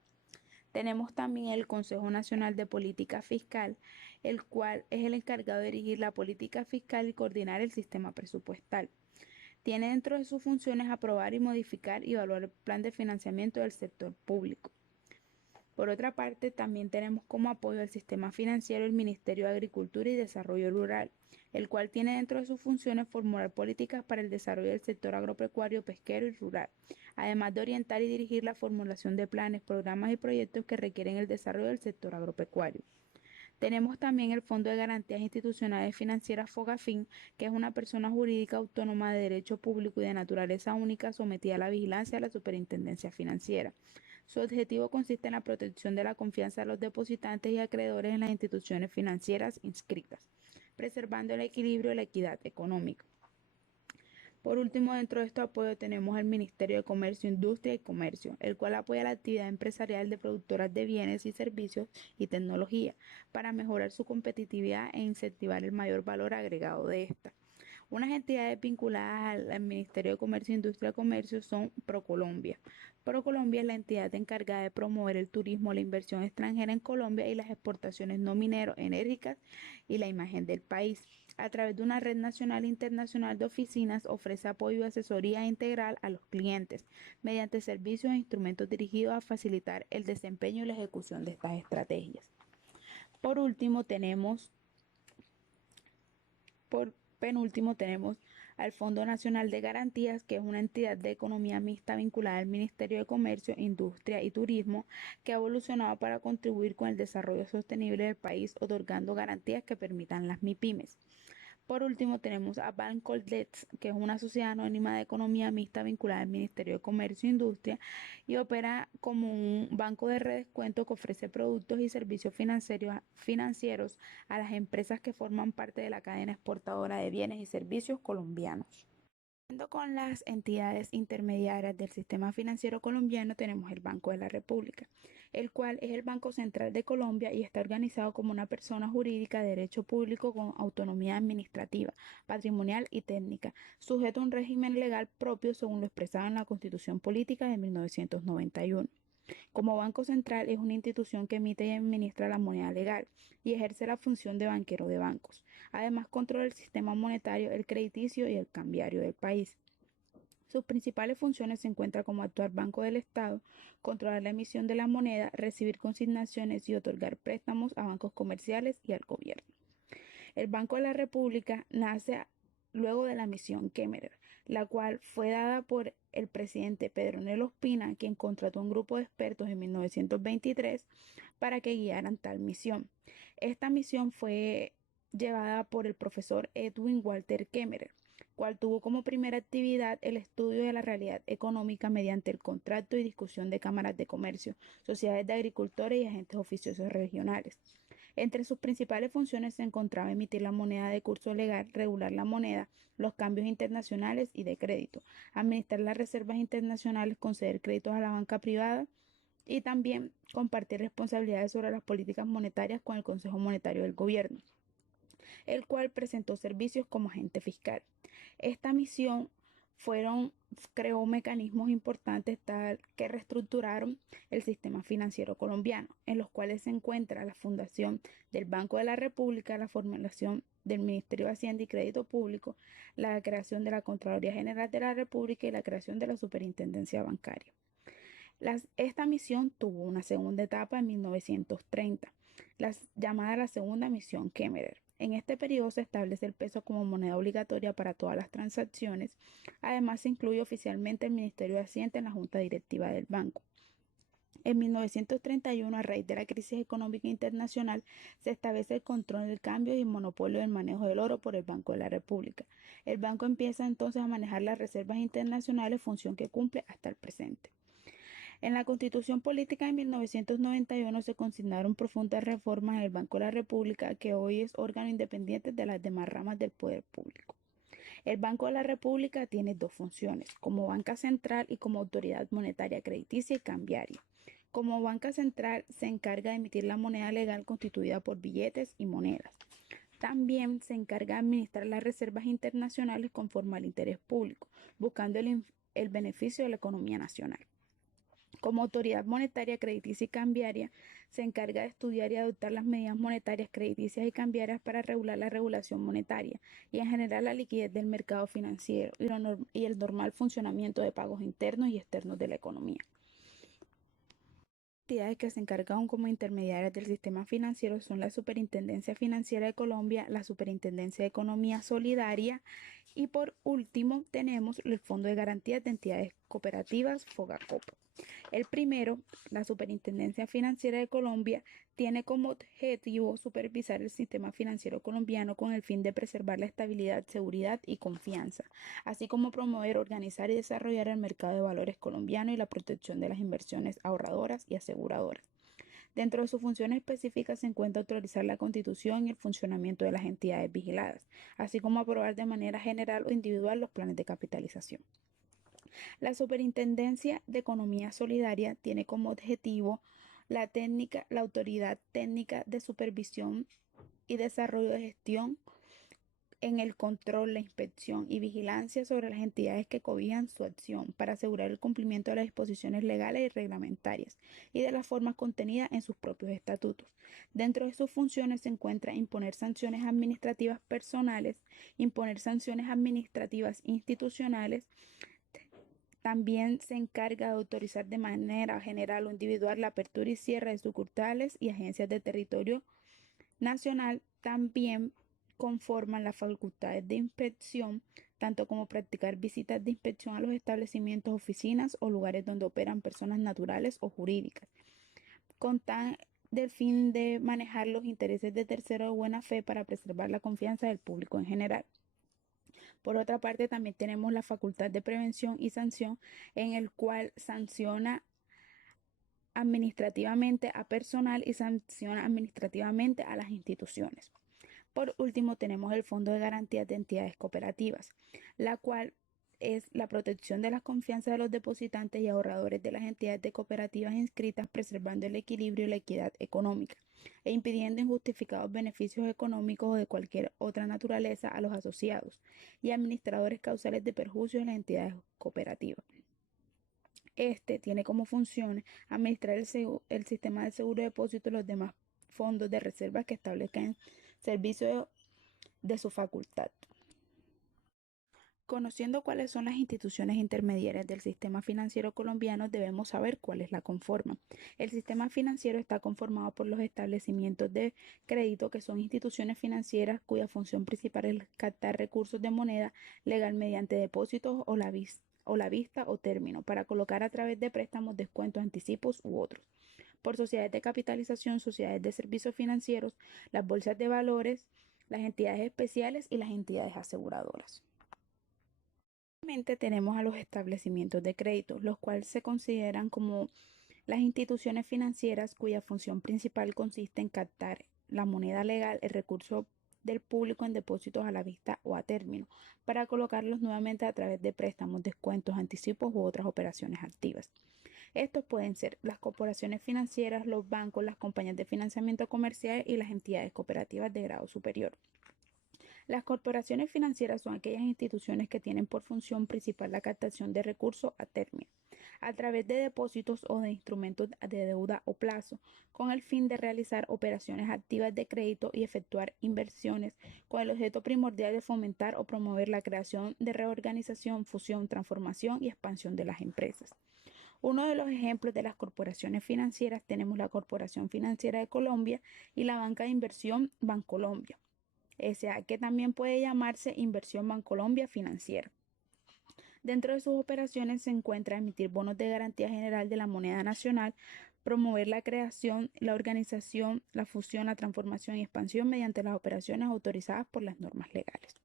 Tenemos también el Consejo Nacional de Política Fiscal, el cual es el encargado de dirigir la política fiscal y coordinar el sistema presupuestal. Tiene dentro de sus funciones aprobar y modificar y evaluar el plan de financiamiento del sector público. Por otra parte, también tenemos como apoyo al sistema financiero el Ministerio de Agricultura y Desarrollo Rural, el cual tiene dentro de sus funciones formular políticas para el desarrollo del sector agropecuario, pesquero y rural, además de orientar y dirigir la formulación de planes, programas y proyectos que requieren el desarrollo del sector agropecuario. Tenemos también el Fondo de Garantías Institucionales Financieras FOGAFIN, que es una persona jurídica autónoma de derecho público y de naturaleza única sometida a la vigilancia de la Superintendencia Financiera. Su objetivo consiste en la protección de la confianza de los depositantes y acreedores en las instituciones financieras inscritas, preservando el equilibrio y la equidad económica. Por último, dentro de este apoyo tenemos el Ministerio de Comercio, Industria y Comercio, el cual apoya la actividad empresarial de productoras de bienes y servicios y tecnología para mejorar su competitividad e incentivar el mayor valor agregado de esta. Unas entidades vinculadas al Ministerio de Comercio, Industria y Comercio son ProColombia. ProColombia es la entidad encargada de promover el turismo, la inversión extranjera en Colombia y las exportaciones no minero enérgicas y la imagen del país. A través de una red nacional e internacional de oficinas ofrece apoyo y asesoría integral a los clientes mediante servicios e instrumentos dirigidos a facilitar el desempeño y la ejecución de estas estrategias. Por último, tenemos Por penúltimo tenemos al Fondo Nacional de Garantías, que es una entidad de economía mixta vinculada al Ministerio de Comercio, Industria y Turismo, que ha evolucionado para contribuir con el desarrollo sostenible del país, otorgando garantías que permitan las MIPYMES. Por último, tenemos a Bancoldex, que es una sociedad anónima de economía mixta vinculada al Ministerio de Comercio e Industria y opera como un banco de redescuento que ofrece productos y servicios financieros a las empresas que forman parte de la cadena exportadora de bienes y servicios colombianos. Con las entidades intermediarias del sistema financiero colombiano tenemos el Banco de la República, el cual es el Banco Central de Colombia y está organizado como una persona jurídica de derecho público con autonomía administrativa, patrimonial y técnica, sujeto a un régimen legal propio según lo expresado en la Constitución Política de 1991. Como Banco Central es una institución que emite y administra la moneda legal y ejerce la función de banquero de bancos. Además, controla el sistema monetario, el crediticio y el cambiario del país. Sus principales funciones se encuentran como actuar banco del Estado, controlar la emisión de la moneda, recibir consignaciones y otorgar préstamos a bancos comerciales y al gobierno. El Banco de la República nace luego de la misión Kemmerer, la cual fue dada por el presidente Pedro Nel Ospina, quien contrató un grupo de expertos en 1923 para que guiaran tal misión. Esta misión fue llevada por el profesor Edwin Walter Kemmerer, cual tuvo como primera actividad el estudio de la realidad económica mediante el contrato y discusión de cámaras de comercio, sociedades de agricultores y agentes oficiosos regionales. Entre sus principales funciones se encontraba emitir la moneda de curso legal, regular la moneda, los cambios internacionales y de crédito, administrar las reservas internacionales, conceder créditos a la banca privada y también compartir responsabilidades sobre las políticas monetarias con el Consejo Monetario del Gobierno, el cual presentó servicios como agente fiscal. Esta misión creó mecanismos importantes tal que reestructuraron el sistema financiero colombiano, en los cuales se encuentra la fundación del Banco de la República, la formulación del Ministerio de Hacienda y Crédito Público, la creación de la Contraloría General de la República y la creación de la Superintendencia Bancaria. Esta misión tuvo una segunda etapa en 1930, llamada la segunda misión Kemmerer. En este periodo se establece el peso como moneda obligatoria para todas las transacciones. Además, se incluye oficialmente el Ministerio de Hacienda en la Junta Directiva del banco. En 1931, a raíz de la crisis económica internacional, se establece el control del cambio y el monopolio del manejo del oro por el Banco de la República. El banco empieza entonces a manejar las reservas internacionales, función que cumple hasta el presente. En la Constitución Política de 1991 se consignaron profundas reformas en el Banco de la República, que hoy es órgano independiente de las demás ramas del poder público. El Banco de la República tiene dos funciones, como banca central y como autoridad monetaria, crediticia y cambiaria. Como banca central se encarga de emitir la moneda legal constituida por billetes y monedas. También se encarga de administrar las reservas internacionales conforme al interés público, buscando el beneficio de la economía nacional. Como autoridad monetaria, crediticia y cambiaria, se encarga de estudiar y adoptar las medidas monetarias, crediticias y cambiarias para regular la regulación monetaria y en general la liquidez del mercado financiero y el normal funcionamiento de pagos internos y externos de la economía. Entidades que se encargan como intermediarias del sistema financiero son la Superintendencia Financiera de Colombia, la Superintendencia de Economía Solidaria y por último tenemos el Fondo de Garantías de Entidades Cooperativas, FOGACOP. El primero, la Superintendencia Financiera de Colombia, tiene como objetivo supervisar el sistema financiero colombiano con el fin de preservar la estabilidad, seguridad y confianza, así como promover, organizar y desarrollar el mercado de valores colombiano y la protección de las inversiones ahorradoras y aseguradoras. Dentro de sus funciones específicas se encuentra autorizar la constitución y el funcionamiento de las entidades vigiladas, así como aprobar de manera general o individual los planes de capitalización. La Superintendencia de Economía Solidaria tiene como objetivo la autoridad técnica de supervisión y desarrollo de gestión en el control, la inspección y vigilancia sobre las entidades que cobijan su acción para asegurar el cumplimiento de las disposiciones legales y reglamentarias y de las formas contenidas en sus propios estatutos. Dentro de sus funciones se encuentra imponer sanciones administrativas personales, imponer sanciones administrativas institucionales. También se encarga de autorizar de manera general o individual la apertura y cierre de sucursales y agencias de territorio nacional. También conforman las facultades de inspección, tanto como practicar visitas de inspección a los establecimientos, oficinas o lugares donde operan personas naturales o jurídicas, con tal del fin de manejar los intereses de terceros de buena fe para preservar la confianza del público en general. Por otra parte, también tenemos la facultad de prevención y sanción, en el cual sanciona administrativamente a personal y sanciona administrativamente a las instituciones. Por último, tenemos el Fondo de Garantías de Entidades Cooperativas, la cual es la protección de las confianzas de los depositantes y ahorradores de las entidades de cooperativas inscritas, preservando el equilibrio y la equidad económica e impidiendo injustificados beneficios económicos o de cualquier otra naturaleza a los asociados y administradores causales de perjuicios en las entidades cooperativas. Este tiene como función administrar el sistema de seguro de depósito y los demás fondos de reserva que establezcan servicio de su facultad. Conociendo cuáles son las instituciones intermediarias del sistema financiero colombiano, debemos saber cuáles la conforman. El sistema financiero está conformado por los establecimientos de crédito, que son instituciones financieras cuya función principal es captar recursos de moneda legal mediante depósitos o la vista o término, para colocar a través de préstamos, descuentos, anticipos u otros. Por sociedades de capitalización, sociedades de servicios financieros, las bolsas de valores, las entidades especiales y las entidades aseguradoras. Finalmente tenemos a los establecimientos de crédito, los cuales se consideran como las instituciones financieras cuya función principal consiste en captar la moneda legal, el recurso del público en depósitos a la vista o a término, para colocarlos nuevamente a través de préstamos, descuentos, anticipos u otras operaciones activas. Estos pueden ser las corporaciones financieras, los bancos, las compañías de financiamiento comercial y las entidades cooperativas de grado superior. Las corporaciones financieras son aquellas instituciones que tienen por función principal la captación de recursos a término, a través de depósitos o de instrumentos de deuda o plazo, con el fin de realizar operaciones activas de crédito y efectuar inversiones, con el objeto primordial de fomentar o promover la creación de reorganización, fusión, transformación y expansión de las empresas. Uno de los ejemplos de las corporaciones financieras tenemos la Corporación Financiera de Colombia y la banca de inversión Bancolombia, S.A., que también puede llamarse Inversión Bancolombia Financiera. Dentro de sus operaciones se encuentra emitir bonos de garantía general de la moneda nacional, promover la creación, la organización, la fusión, la transformación y expansión mediante las operaciones autorizadas por las normas legales.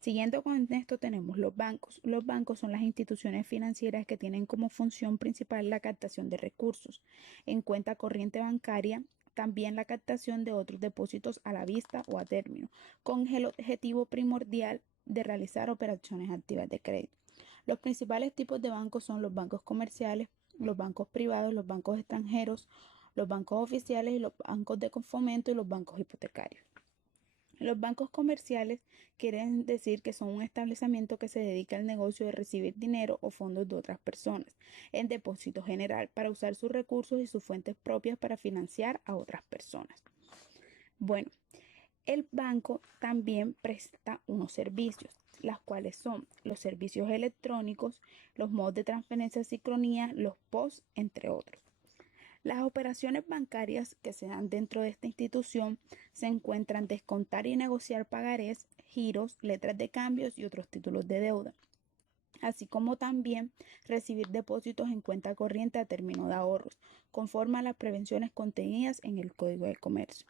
Siguiendo con esto tenemos los bancos. Los bancos son las instituciones financieras que tienen como función principal la captación de recursos en cuenta corriente bancaria, también la captación de otros depósitos a la vista o a término, con el objetivo primordial de realizar operaciones activas de crédito. Los principales tipos de bancos son los bancos comerciales, los bancos privados, los bancos extranjeros, los bancos oficiales y los bancos de fomento y los bancos hipotecarios. Los bancos comerciales quieren decir que son un establecimiento que se dedica al negocio de recibir dinero o fondos de otras personas en depósito general para usar sus recursos y sus fuentes propias para financiar a otras personas. Bueno, el banco también presta unos servicios, las cuales son los servicios electrónicos, los modos de transferencia sincronía, los POS, entre otros. Las operaciones bancarias que se dan dentro de esta institución se encuentran descontar y negociar pagarés, giros, letras de cambios y otros títulos de deuda, así como también recibir depósitos en cuenta corriente a término de ahorros, conforme a las prevenciones contenidas en el Código de Comercio.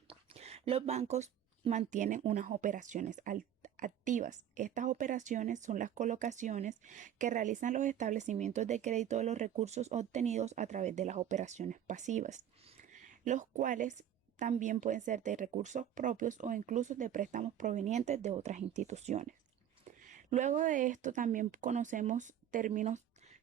Los bancos mantienen unas operaciones activas. Estas operaciones son las colocaciones que realizan los establecimientos de crédito de los recursos obtenidos a través de las operaciones pasivas, los cuales también pueden ser de recursos propios o incluso de préstamos provenientes de otras instituciones. Luego de esto también conocemos términos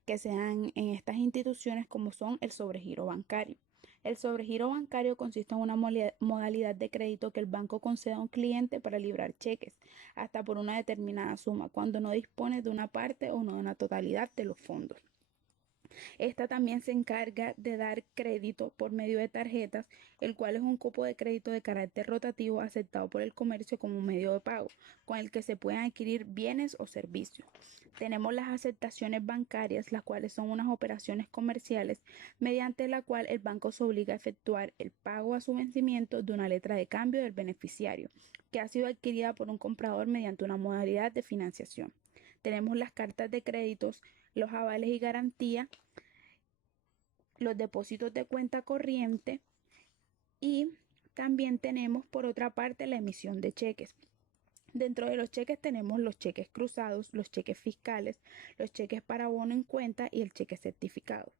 que se dan en estas instituciones, como son el sobregiro bancario. El sobregiro bancario consiste en una modalidad de crédito que el banco concede a un cliente para librar cheques hasta por una determinada suma, cuando no dispone de una parte o no de una totalidad de los fondos. Esta también se encarga de dar crédito por medio de tarjetas, el cual es un cupo de crédito de carácter rotativo aceptado por el comercio como un medio de pago, con el que se pueden adquirir bienes o servicios. Tenemos las aceptaciones bancarias, las cuales son unas operaciones comerciales mediante la cual el banco se obliga a efectuar el pago a su vencimiento de una letra de cambio del beneficiario, que ha sido adquirida por un comprador mediante una modalidad de financiación. Tenemos las cartas de créditos, los avales y garantía, los depósitos de cuenta corriente y también tenemos por otra parte la emisión de cheques. Dentro de los cheques tenemos los cheques cruzados, los cheques fiscales, los cheques para bono en cuenta y el cheque certificado.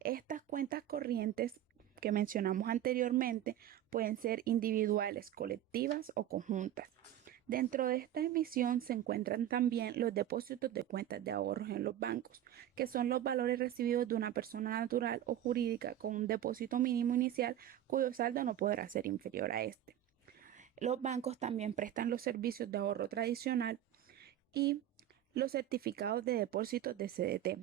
Estas cuentas corrientes que mencionamos anteriormente pueden ser individuales, colectivas o conjuntas. Dentro de esta emisión se encuentran también los depósitos de cuentas de ahorros en los bancos, que son los valores recibidos de una persona natural o jurídica con un depósito mínimo inicial cuyo saldo no podrá ser inferior a este. Los bancos también prestan los servicios de ahorro tradicional y los certificados de depósitos de CDT.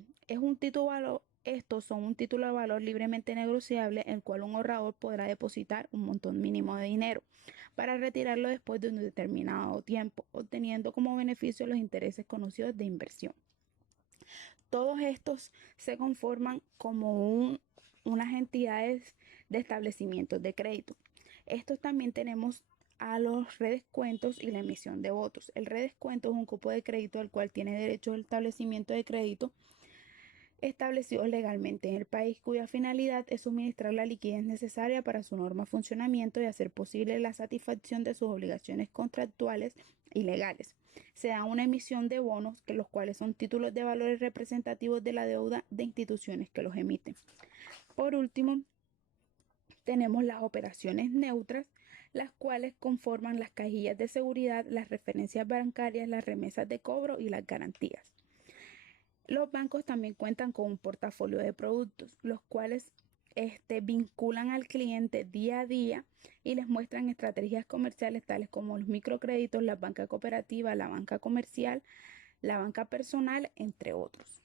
Estos son un título de valor libremente negociable, en el cual un ahorrador podrá depositar un montón mínimo de dinero para retirarlo después de un determinado tiempo, obteniendo como beneficio los intereses conocidos de inversión. Todos estos se conforman como unas entidades de establecimientos de crédito. Estos también tenemos a los redescuentos y la emisión de votos. El redescuento es un cupo de crédito al cual tiene derecho el establecimiento de crédito establecidos legalmente en el país, cuya finalidad es suministrar la liquidez necesaria para su normal funcionamiento y hacer posible la satisfacción de sus obligaciones contractuales y legales. Se da una emisión de bonos, que los cuales son títulos de valores representativos de la deuda de instituciones que los emiten. Por último, tenemos las operaciones neutras, las cuales conforman las cajillas de seguridad, las referencias bancarias, las remesas de cobro y las garantías. Los bancos también cuentan con un portafolio de productos, los cuales vinculan al cliente día a día y les muestran estrategias comerciales tales como los microcréditos, la banca cooperativa, la banca comercial, la banca personal, entre otros.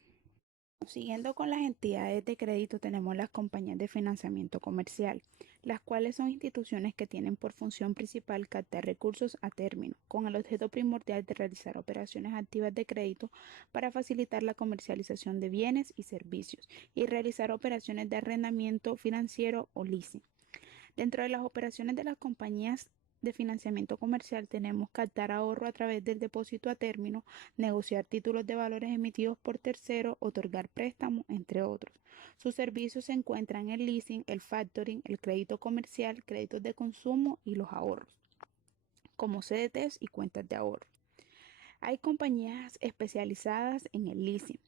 Siguiendo con las entidades de crédito, tenemos las compañías de financiamiento comercial, las cuales son instituciones que tienen por función principal captar recursos a término, con el objeto primordial de realizar operaciones activas de crédito para facilitar la comercialización de bienes y servicios y realizar operaciones de arrendamiento financiero o leasing. Dentro de las operaciones de las compañías de financiamiento comercial tenemos captar ahorro a través del depósito a término, negociar títulos de valores emitidos por terceros, otorgar préstamos, entre otros. Sus servicios se encuentran en el leasing, el factoring, el crédito comercial, créditos de consumo y los ahorros, como CDTs y cuentas de ahorro. Hay compañías especializadas en el leasing.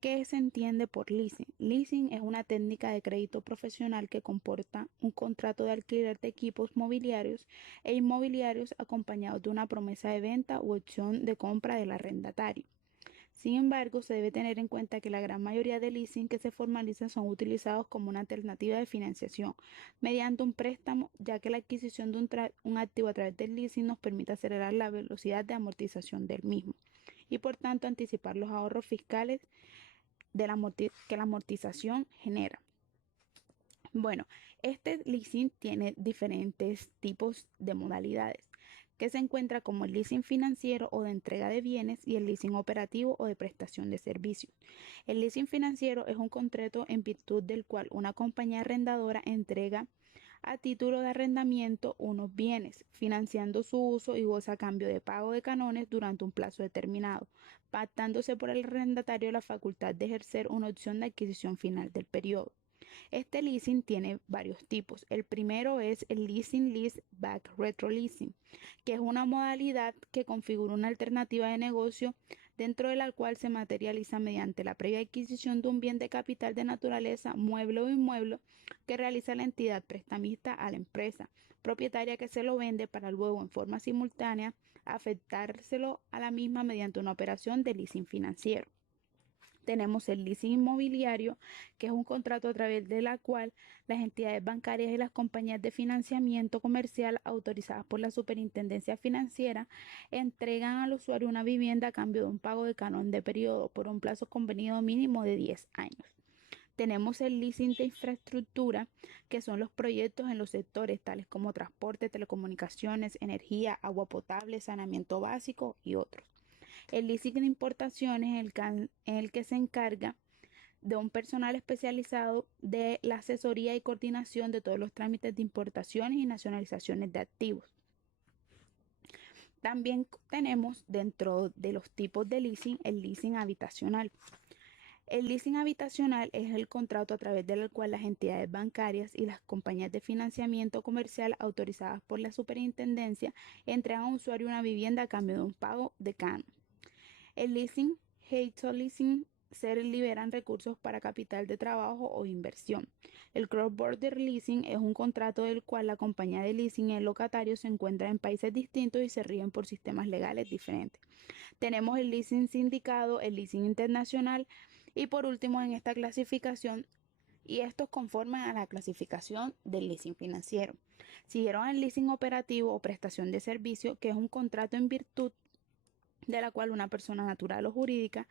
¿Qué se entiende por leasing? Leasing es una técnica de crédito profesional que comporta un contrato de alquiler de equipos mobiliarios e inmobiliarios acompañados de una promesa de venta u opción de compra del arrendatario. Sin embargo, se debe tener en cuenta que la gran mayoría de leasing que se formalizan son utilizados como una alternativa de financiación mediante un préstamo, ya que la adquisición de un activo a través del leasing nos permite acelerar la velocidad de amortización del mismo y por tanto anticipar los ahorros fiscales que la amortización genera. Bueno, este leasing tiene diferentes tipos de modalidades, que se encuentra como el leasing financiero o de entrega de bienes y el leasing operativo o de prestación de servicios. El leasing financiero es un contrato en virtud del cual una compañía arrendadora entrega a título de arrendamiento unos bienes, financiando su uso y goza a cambio de pago de canones durante un plazo determinado, pactándose por el arrendatario la facultad de ejercer una opción de adquisición final del periodo. Este leasing tiene varios tipos. El primero es el leasing lease back retro leasing, que es una modalidad que configura una alternativa de negocio dentro de la cual se materializa mediante la previa adquisición de un bien de capital de naturaleza, mueble o inmueble, que realiza la entidad prestamista a la empresa propietaria que se lo vende para luego en forma simultánea afectárselo a la misma mediante una operación de leasing financiero. Tenemos el leasing inmobiliario, que es un contrato a través de la cual las entidades bancarias y las compañías de financiamiento comercial autorizadas por la Superintendencia Financiera entregan al usuario una vivienda a cambio de un pago de canon de periodo por un plazo convenido mínimo de 10 años. Tenemos el leasing de infraestructura, que son los proyectos en los sectores tales como transporte, telecomunicaciones, energía, agua potable, saneamiento básico y otros. El leasing de importaciones es en el que se encarga de un personal especializado de la asesoría y coordinación de todos los trámites de importaciones y nacionalizaciones de activos. También tenemos dentro de los tipos de leasing el leasing habitacional. El leasing habitacional es el contrato a través del cual las entidades bancarias y las compañías de financiamiento comercial autorizadas por la superintendencia entregan a un usuario una vivienda a cambio de un pago de canon. El leasing, Heito Leasing, se liberan recursos para capital de trabajo o inversión. El cross-border leasing es un contrato del cual la compañía de leasing y el locatario se encuentran en países distintos y se rigen por sistemas legales diferentes. Tenemos el leasing sindicado, el leasing internacional y por último en esta clasificación, y estos conforman a la clasificación del leasing financiero. Siguieron el leasing operativo o prestación de servicio, que es un contrato en virtud de la cual una persona natural o jurídica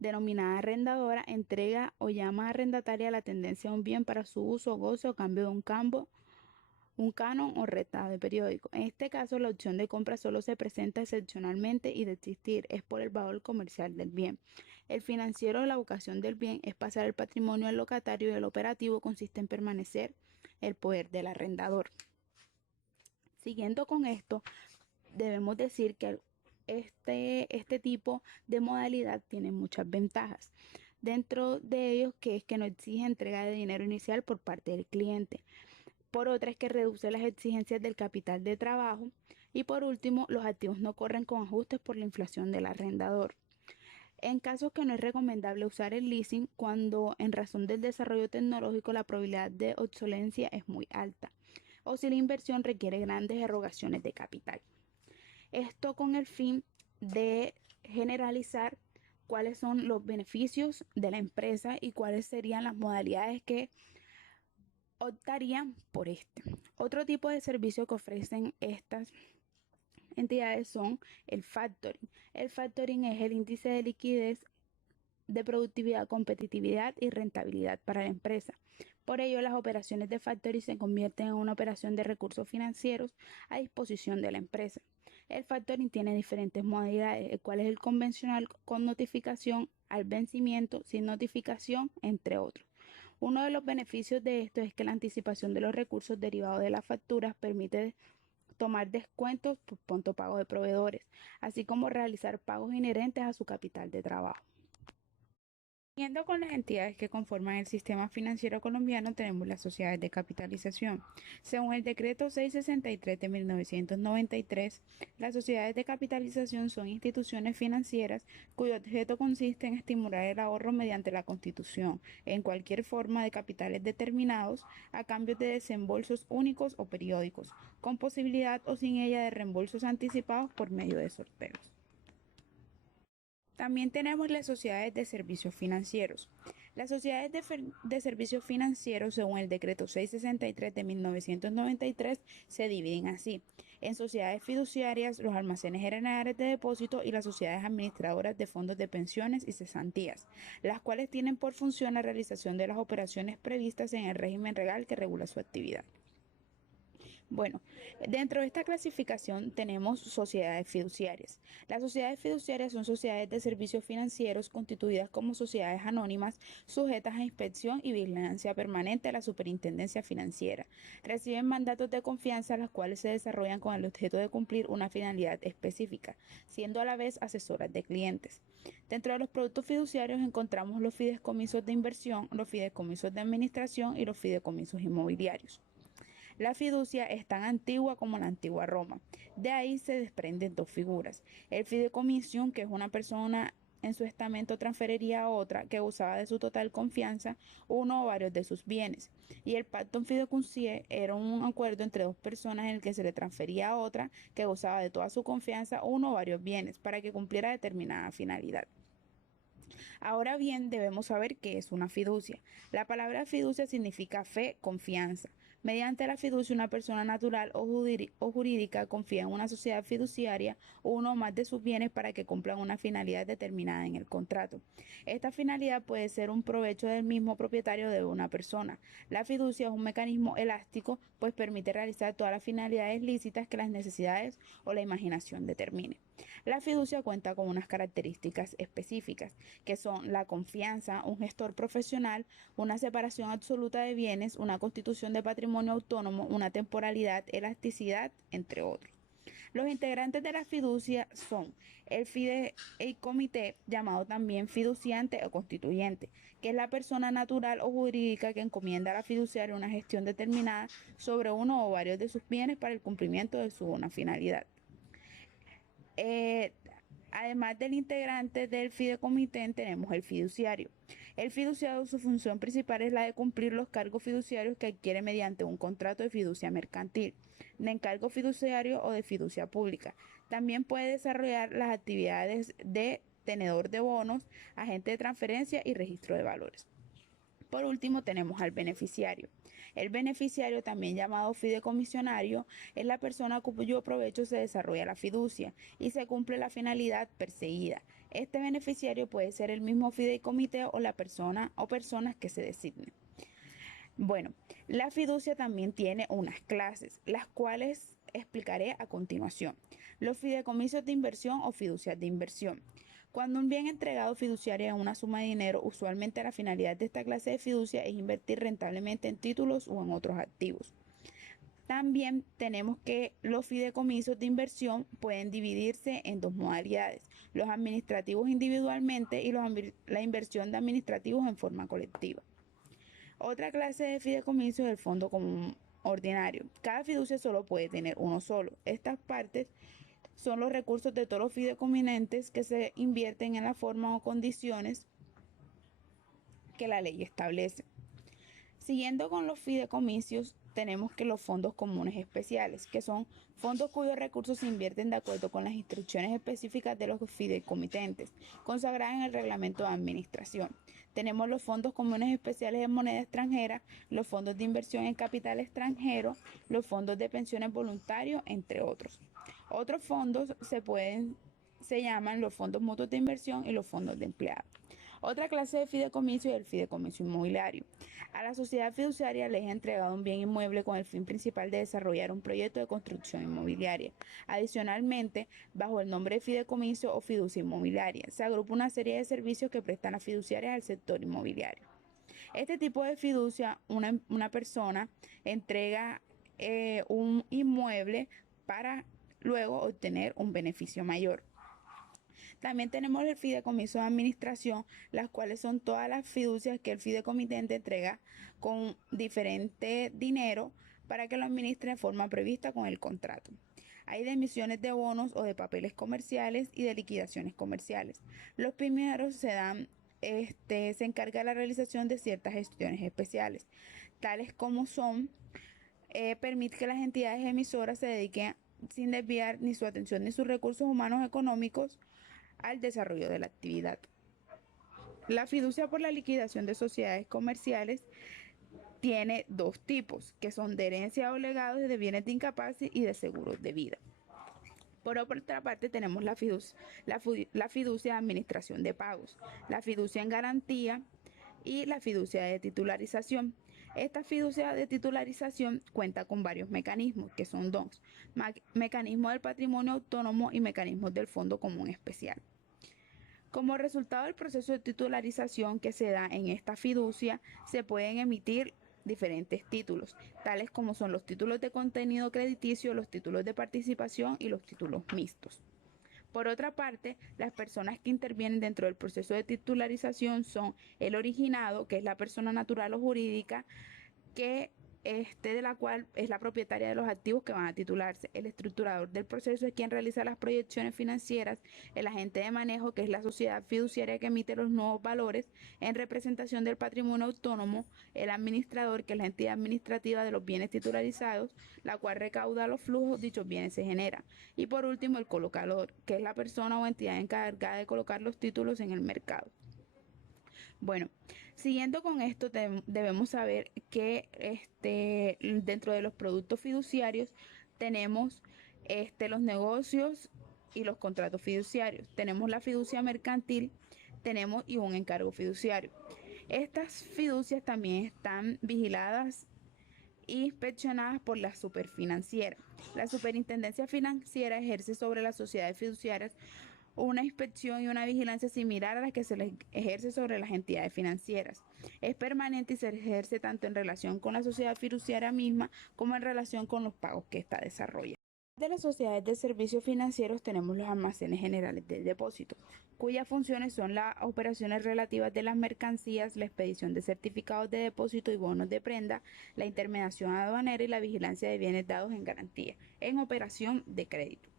denominada arrendadora entrega o llama arrendataria la tendencia a un bien para su uso, goce o cambio de un canon o renta de periódico. En este caso, la opción de compra solo se presenta excepcionalmente y de existir es por el valor comercial del bien. El financiero, la vocación del bien es pasar el patrimonio al locatario y el operativo consiste en permanecer el poder del arrendador. Siguiendo con esto, debemos decir que este tipo de modalidad tiene muchas ventajas. Dentro de ellos, que es que no exige entrega de dinero inicial por parte del cliente. Por otra es que reduce las exigencias del capital de trabajo. Y por último, los activos no corren con ajustes por la inflación del arrendador. En casos que no es recomendable usar el leasing cuando en razón del desarrollo tecnológico la probabilidad de obsolencia es muy alta o si la inversión requiere grandes erogaciones de capital. Esto con el fin de generalizar cuáles son los beneficios de la empresa y cuáles serían las modalidades que optarían por este. Otro tipo de servicio que ofrecen estas entidades son el factoring. El factoring es el índice de liquidez de productividad, competitividad y rentabilidad para la empresa. Por ello, las operaciones de factoring se convierten en una operación de recursos financieros a disposición de la empresa. El factoring tiene diferentes modalidades, el cual es el convencional con notificación al vencimiento, sin notificación, entre otros. Uno de los beneficios de esto es que la anticipación de los recursos derivados de las facturas permite tomar descuentos por pronto pago de proveedores, así como realizar pagos inherentes a su capital de trabajo. Siguiendo con las entidades que conforman el sistema financiero colombiano, tenemos las sociedades de capitalización. Según el decreto 663 de 1993, las sociedades de capitalización son instituciones financieras cuyo objeto consiste en estimular el ahorro mediante la constitución en cualquier forma de capitales determinados a cambio de desembolsos únicos o periódicos, con posibilidad o sin ella de reembolsos anticipados por medio de sorteos. También tenemos las sociedades de servicios financieros. Las sociedades de servicios financieros, según el decreto 663 de 1993, se dividen así: en sociedades fiduciarias, los almacenes generales de depósito y las sociedades administradoras de fondos de pensiones y cesantías, las cuales tienen por función la realización de las operaciones previstas en el régimen legal que regula su actividad. Bueno, dentro de esta clasificación tenemos sociedades fiduciarias. Las sociedades fiduciarias son sociedades de servicios financieros constituidas como sociedades anónimas sujetas a inspección y vigilancia permanente a la superintendencia financiera. Reciben mandatos de confianza los cuales se desarrollan con el objeto de cumplir una finalidad específica, siendo a la vez asesoras de clientes. Dentro de los productos fiduciarios encontramos los fideicomisos de inversión, los fideicomisos de administración y los fideicomisos inmobiliarios. La fiducia es tan antigua como la antigua Roma. De ahí se desprenden dos figuras: el fideicomiso, que es una persona en su estamento transferiría a otra que usaba de su total confianza uno o varios de sus bienes, y el pactum fiduciae era un acuerdo entre dos personas en el que se le transfería a otra que usaba de toda su confianza uno o varios bienes para que cumpliera determinada finalidad. Ahora bien, debemos saber qué es una fiducia. La palabra fiducia significa fe, confianza. Mediante la fiducia, una persona natural o jurídica confía en una sociedad fiduciaria o uno o más de sus bienes para que cumplan una finalidad determinada en el contrato. Esta finalidad puede ser un provecho del mismo propietario de una persona. La fiducia es un mecanismo elástico, pues permite realizar todas las finalidades lícitas que las necesidades o la imaginación determinen. La fiducia cuenta con unas características específicas, que son la confianza, un gestor profesional, una separación absoluta de bienes, una constitución de patrimonio autónomo, una temporalidad, elasticidad, entre otros. Los integrantes de la fiducia son el fideikomité, llamado también fiduciante o constituyente, que es la persona natural o jurídica que encomienda a la fiduciaria una gestión determinada sobre uno o varios de sus bienes para el cumplimiento de su una finalidad. Eh, Además del integrante del fideikomité, tenemos el fiduciario. El fiduciario, su función principal es la de cumplir los cargos fiduciarios que adquiere mediante un contrato de fiducia mercantil, de encargo fiduciario o de fiducia pública. También puede desarrollar las actividades de tenedor de bonos, agente de transferencia y registro de valores. Por último, tenemos al beneficiario. El beneficiario, también llamado fideicomisionario, es la persona cuyo provecho se desarrolla la fiducia y se cumple la finalidad perseguida. Este beneficiario puede ser el mismo fideikomité o la persona o personas que se designen. Bueno, la fiducia también tiene unas clases, las cuales explicaré a continuación. Los fideicomisos de inversión o fiducias de inversión. Cuando un bien entregado fiduciaria es una suma de dinero, usualmente la finalidad de esta clase de fiducia es invertir rentablemente en títulos o en otros activos. También tenemos que los fideicomisos de inversión pueden dividirse en dos modalidades, los administrativos individualmente y la inversión de administrativos en forma colectiva. Otra clase de fideicomiso es el fondo común ordinario. Cada fiducia solo puede tener uno solo. Estas partes son los recursos de todos los fideicomitentes que se invierten en la forma o condiciones que la ley establece. Siguiendo con los fideicomisos, tenemos que los fondos comunes especiales, que son fondos cuyos recursos se invierten de acuerdo con las instrucciones específicas de los fideicomitentes, consagradas en el reglamento de administración. Tenemos los fondos comunes especiales en moneda extranjera, los fondos de inversión en capital extranjero, los fondos de pensiones voluntarios, entre otros. Otros fondos se llaman los fondos mutuos de inversión y los fondos de empleados. Otra clase de fideicomiso es el fideicomiso inmobiliario. A la sociedad fiduciaria le es entregado un bien inmueble con el fin principal de desarrollar un proyecto de construcción inmobiliaria. Adicionalmente, bajo el nombre de fideicomiso o fiducia inmobiliaria, se agrupa una serie de servicios que prestan las fiduciarias al sector inmobiliario. Este tipo de fiducia, una persona entrega un inmueble para luego obtener un beneficio mayor. También tenemos el fideicomiso de administración, las cuales son todas las fiducias que el fideicomitente entrega con diferente dinero para que lo administre de forma prevista con el contrato. Hay de emisiones de bonos o de papeles comerciales y de liquidaciones comerciales. Los primeros se encarga la realización de ciertas gestiones especiales, tales como son permite que las entidades emisoras se dediquen sin desviar ni su atención ni sus recursos humanos económicos al desarrollo de la actividad. La fiducia por la liquidación de sociedades comerciales tiene dos tipos, que son de herencia o legados de bienes de incapaces y de seguros de vida. Por otra parte, tenemos la fiducia de administración de pagos, la fiducia en garantía y la fiducia de titularización. Esta fiducia de titularización cuenta con varios mecanismos, que son dos: mecanismo del patrimonio autónomo y mecanismos del fondo común especial. Como resultado del proceso de titularización que se da en esta fiducia, se pueden emitir diferentes títulos, tales como son los títulos de contenido crediticio, los títulos de participación y los títulos mixtos. Por otra parte, las personas que intervienen dentro del proceso de titularización son el originado, que es la persona natural o jurídica de la cual es la propietaria de los activos que van a titularse. El estructurador del proceso es quien realiza las proyecciones financieras, el agente de manejo, que es la sociedad fiduciaria que emite los nuevos valores en representación del patrimonio autónomo, el administrador, que es la entidad administrativa de los bienes titularizados, la cual recauda los flujos dichos bienes se generan. Y por último, el colocador, que es la persona o entidad encargada de colocar los títulos en el mercado. Bueno, siguiendo con esto, debemos saber que dentro de los productos fiduciarios tenemos los negocios y los contratos fiduciarios. Tenemos la fiducia mercantil, tenemos y un encargo fiduciario. Estas fiducias también están vigiladas e inspeccionadas por la superfinanciera. La superintendencia financiera ejerce sobre las sociedades fiduciarias una inspección y una vigilancia similar a la que se les ejerce sobre las entidades financieras. Es permanente y se ejerce tanto en relación con la sociedad fiduciaria misma como en relación con los pagos que ésta desarrolla. De las sociedades de servicios financieros tenemos los almacenes generales de depósito, cuyas funciones son las operaciones relativas de las mercancías, la expedición de certificados de depósito y bonos de prenda, la intermediación aduanera y la vigilancia de bienes dados en garantía, en operación de crédito.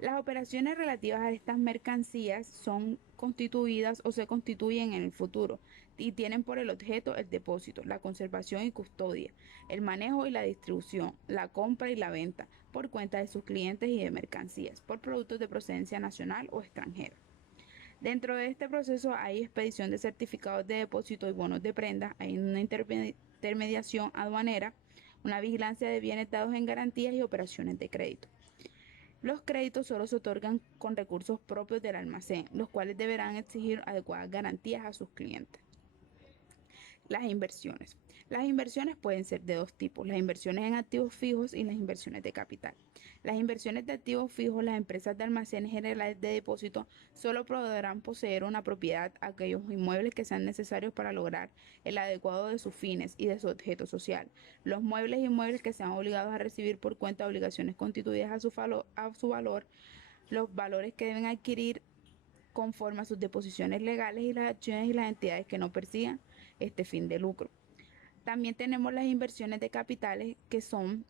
Las operaciones relativas a estas mercancías son constituidas o se constituyen en el futuro y tienen por el objeto el depósito, la conservación y custodia, el manejo y la distribución, la compra y la venta por cuenta de sus clientes y de mercancías por productos de procedencia nacional o extranjera. Dentro de este proceso hay expedición de certificados de depósito y bonos de prenda, hay una intermediación aduanera, una vigilancia de bienes dados en garantías y operaciones de crédito. Los créditos solo se otorgan con recursos propios del almacén, los cuales deberán exigir adecuadas garantías a sus clientes. Las inversiones. Las inversiones pueden ser de dos tipos, las inversiones en activos fijos y las inversiones de capital. Las inversiones de activos fijos, las empresas de almacenes generales de depósito solo podrán poseer una propiedad, aquellos inmuebles que sean necesarios para lograr el adecuado de sus fines y de su objeto social. Los muebles y inmuebles que sean obligados a recibir por cuenta obligaciones constituidas a su valor, los valores que deben adquirir conforme a sus deposiciones legales y las acciones y las entidades que no persigan este fin de lucro. También tenemos las inversiones de capitales, que son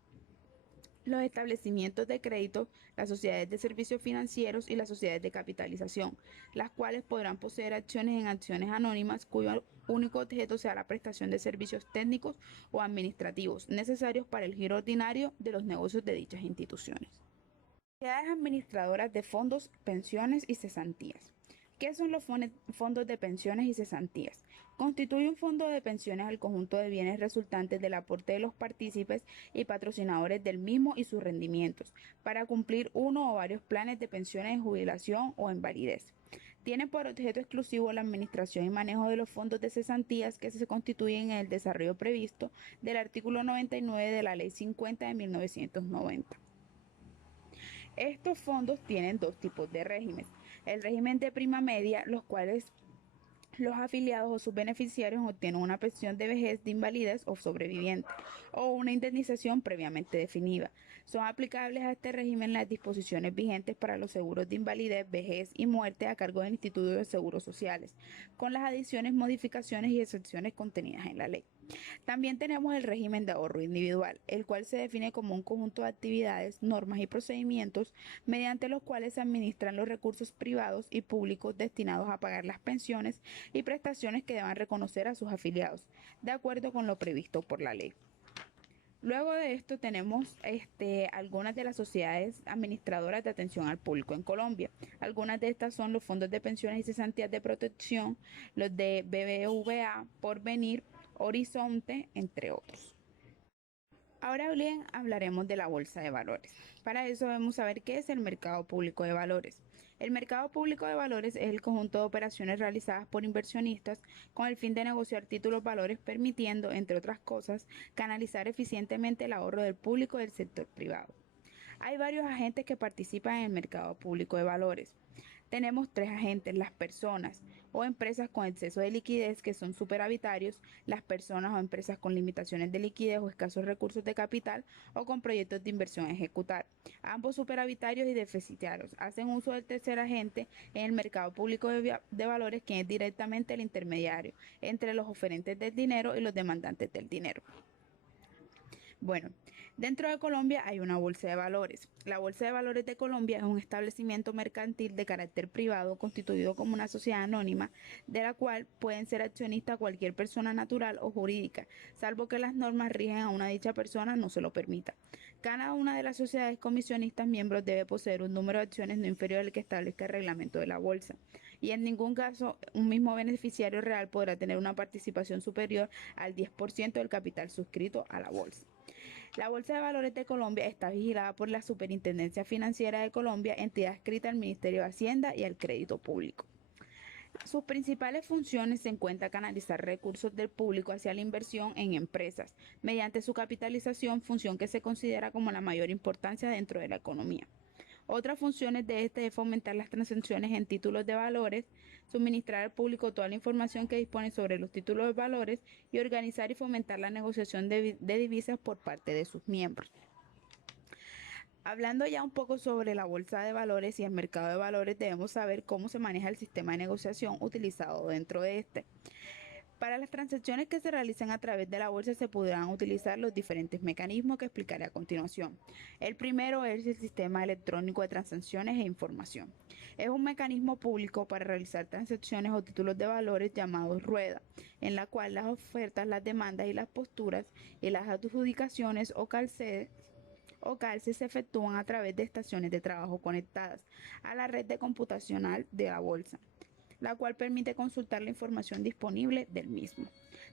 los establecimientos de crédito, las sociedades de servicios financieros y las sociedades de capitalización, las cuales podrán poseer acciones en acciones anónimas cuyo único objeto sea la prestación de servicios técnicos o administrativos necesarios para el giro ordinario de los negocios de dichas instituciones. Sociedades administradoras de fondos, pensiones y cesantías. ¿Qué son los fondos de pensiones y cesantías? Constituye un fondo de pensiones al conjunto de bienes resultantes del aporte de los partícipes y patrocinadores del mismo y sus rendimientos, para cumplir uno o varios planes de pensiones de jubilación o invalidez. Tiene por objeto exclusivo la administración y manejo de los fondos de cesantías que se constituyen en el desarrollo previsto del artículo 99 de la Ley 50 de 1990. Estos fondos tienen dos tipos de régimen. El régimen de prima media, los cuales los afiliados o sus beneficiarios obtienen una pensión de vejez, de invalidez o sobreviviente, o una indemnización previamente definida. Son aplicables a este régimen las disposiciones vigentes para los seguros de invalidez, vejez y muerte a cargo del Instituto de Seguros Sociales, con las adiciones, modificaciones y excepciones contenidas en la ley. También tenemos el régimen de ahorro individual, el cual se define como un conjunto de actividades, normas y procedimientos mediante los cuales se administran los recursos privados y públicos destinados a pagar las pensiones y prestaciones que deban reconocer a sus afiliados, de acuerdo con lo previsto por la ley. Luego de esto tenemos algunas de las sociedades administradoras de atención al público en Colombia. Algunas de estas son los fondos de pensiones y cesantías de protección, los de BBVA, Porvenir, Horizonte, entre otros. Ahora bien, hablaremos de la bolsa de valores. Para eso debemos saber qué es el mercado público de valores. El mercado público de valores es el conjunto de operaciones realizadas por inversionistas con el fin de negociar títulos valores, permitiendo, entre otras cosas, canalizar eficientemente el ahorro del público y del sector privado. Hay varios agentes que participan en el mercado público de valores. Tenemos tres agentes: las personas o empresas con exceso de liquidez, que son superavitarios, las personas o empresas con limitaciones de liquidez o escasos recursos de capital o con proyectos de inversión a ejecutar. Ambos superavitarios y deficitarios hacen uso del tercer agente en el mercado público de valores, quien es directamente el intermediario entre los oferentes del dinero y los demandantes del dinero. Bueno, dentro de Colombia hay una bolsa de valores. La Bolsa de Valores de Colombia es un establecimiento mercantil de carácter privado constituido como una sociedad anónima, de la cual pueden ser accionistas cualquier persona natural o jurídica, salvo que las normas rigen a una dicha persona no se lo permita. Cada una de las sociedades comisionistas miembros debe poseer un número de acciones no inferior al que establezca el reglamento de la bolsa, y en ningún caso un mismo beneficiario real podrá tener una participación superior al 10% del capital suscrito a la bolsa. La Bolsa de Valores de Colombia está vigilada por la Superintendencia Financiera de Colombia, entidad adscrita al Ministerio de Hacienda y al Crédito Público. Sus principales funciones se encuentran canalizar recursos del público hacia la inversión en empresas, mediante su capitalización, función que se considera como la mayor importancia dentro de la economía. Otras funciones de este es fomentar las transacciones en títulos de valores, suministrar al público toda la información que dispone sobre los títulos de valores y organizar y fomentar la negociación de divisas por parte de sus miembros. Hablando ya un poco sobre la bolsa de valores y el mercado de valores, debemos saber cómo se maneja el sistema de negociación utilizado dentro de este. Para las transacciones que se realicen a través de la bolsa se podrán utilizar los diferentes mecanismos que explicaré a continuación. El primero es el sistema electrónico de transacciones e información. Es un mecanismo público para realizar transacciones o títulos de valores llamados rueda, en la cual las ofertas, las demandas y las posturas y las adjudicaciones o calces se efectúan a través de estaciones de trabajo conectadas a la red de computacional de la bolsa, la cual permite consultar la información disponible del mismo.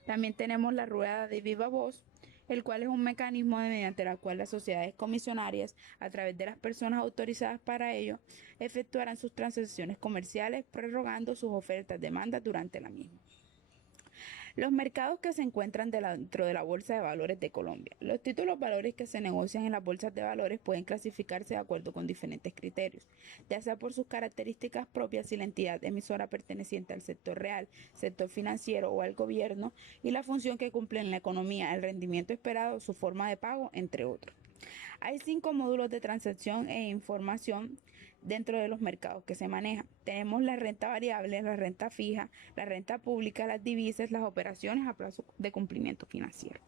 También tenemos la rueda de viva voz, el cual es un mecanismo mediante el cual las sociedades comisionarias, a través de las personas autorizadas para ello, efectuarán sus transacciones comerciales, prorrogando sus ofertas de demanda durante la misma. Los mercados que se encuentran dentro de la Bolsa de Valores de Colombia. Los títulos valores que se negocian en las bolsas de valores pueden clasificarse de acuerdo con diferentes criterios, ya sea por sus características propias y la entidad emisora perteneciente al sector real, sector financiero o al gobierno, y la función que cumple en la economía, el rendimiento esperado, su forma de pago, entre otros. Hay 5 módulos de transacción e información dentro de los mercados que se manejan. Tenemos la renta variable, la renta fija, la renta pública, las divisas, las operaciones a plazo de cumplimiento financiero.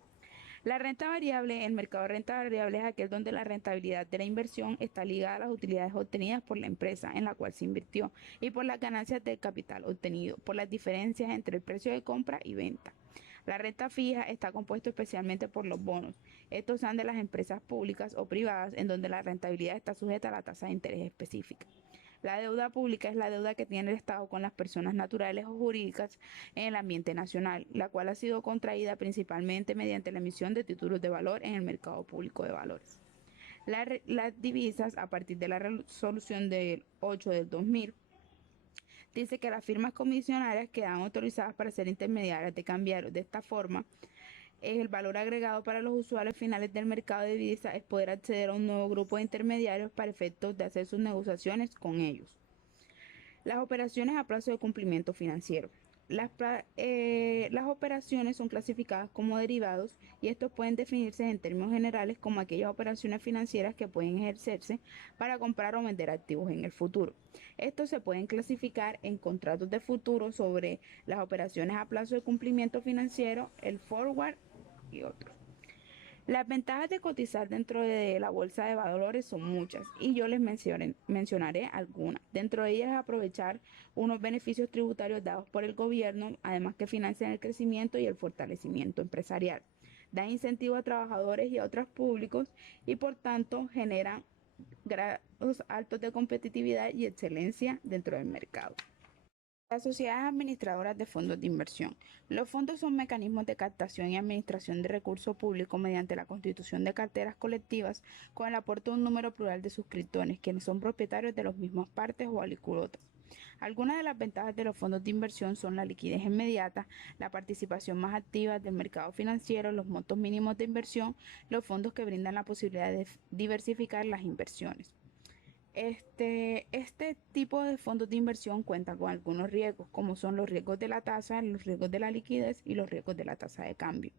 La renta variable, el mercado de renta variable es aquel donde la rentabilidad de la inversión está ligada a las utilidades obtenidas por la empresa en la cual se invirtió y por las ganancias del capital obtenido, por las diferencias entre el precio de compra y venta. La renta fija está compuesto especialmente por los bonos. Estos son de las empresas públicas o privadas en donde la rentabilidad está sujeta a la tasa de interés específica. La deuda pública es la deuda que tiene el Estado con las personas naturales o jurídicas en el ambiente nacional, la cual ha sido contraída principalmente mediante la emisión de títulos de valor en el mercado público de valores. Las divisas, a partir de la resolución del 8 del 2000, dice que las firmas comisionarias quedan autorizadas para ser intermediarias de cambiarios. De esta forma, el valor agregado para los usuarios finales del mercado de divisas es poder acceder a un nuevo grupo de intermediarios para efectos de hacer sus negociaciones con ellos. Las operaciones a plazo de cumplimiento financiero. Las operaciones son clasificadas como derivados y estos pueden definirse en términos generales como aquellas operaciones financieras que pueden ejercerse para comprar o vender activos en el futuro. Estos se pueden clasificar en contratos de futuro sobre las operaciones a plazo de cumplimiento financiero, el forward y otros. Las ventajas de cotizar dentro de la bolsa de valores son muchas y yo les mencionaré algunas. Dentro de ellas, aprovechar unos beneficios tributarios dados por el gobierno, además que financian el crecimiento y el fortalecimiento empresarial. Dan incentivo a trabajadores y a otros públicos y por tanto generan grados altos de competitividad y excelencia dentro del mercado. Las sociedades administradoras de fondos de inversión. Los fondos son mecanismos de captación y administración de recursos públicos mediante la constitución de carteras colectivas con el aporte de un número plural de suscriptores, quienes son propietarios de las mismas partes o alícuotas. Algunas de las ventajas de los fondos de inversión son la liquidez inmediata, la participación más activa del mercado financiero, los montos mínimos de inversión, los fondos que brindan la posibilidad de diversificar las inversiones. Este tipo de fondos de inversión cuenta con algunos riesgos, como son los riesgos de la tasa, los riesgos de la liquidez y los riesgos de la tasa de cambio.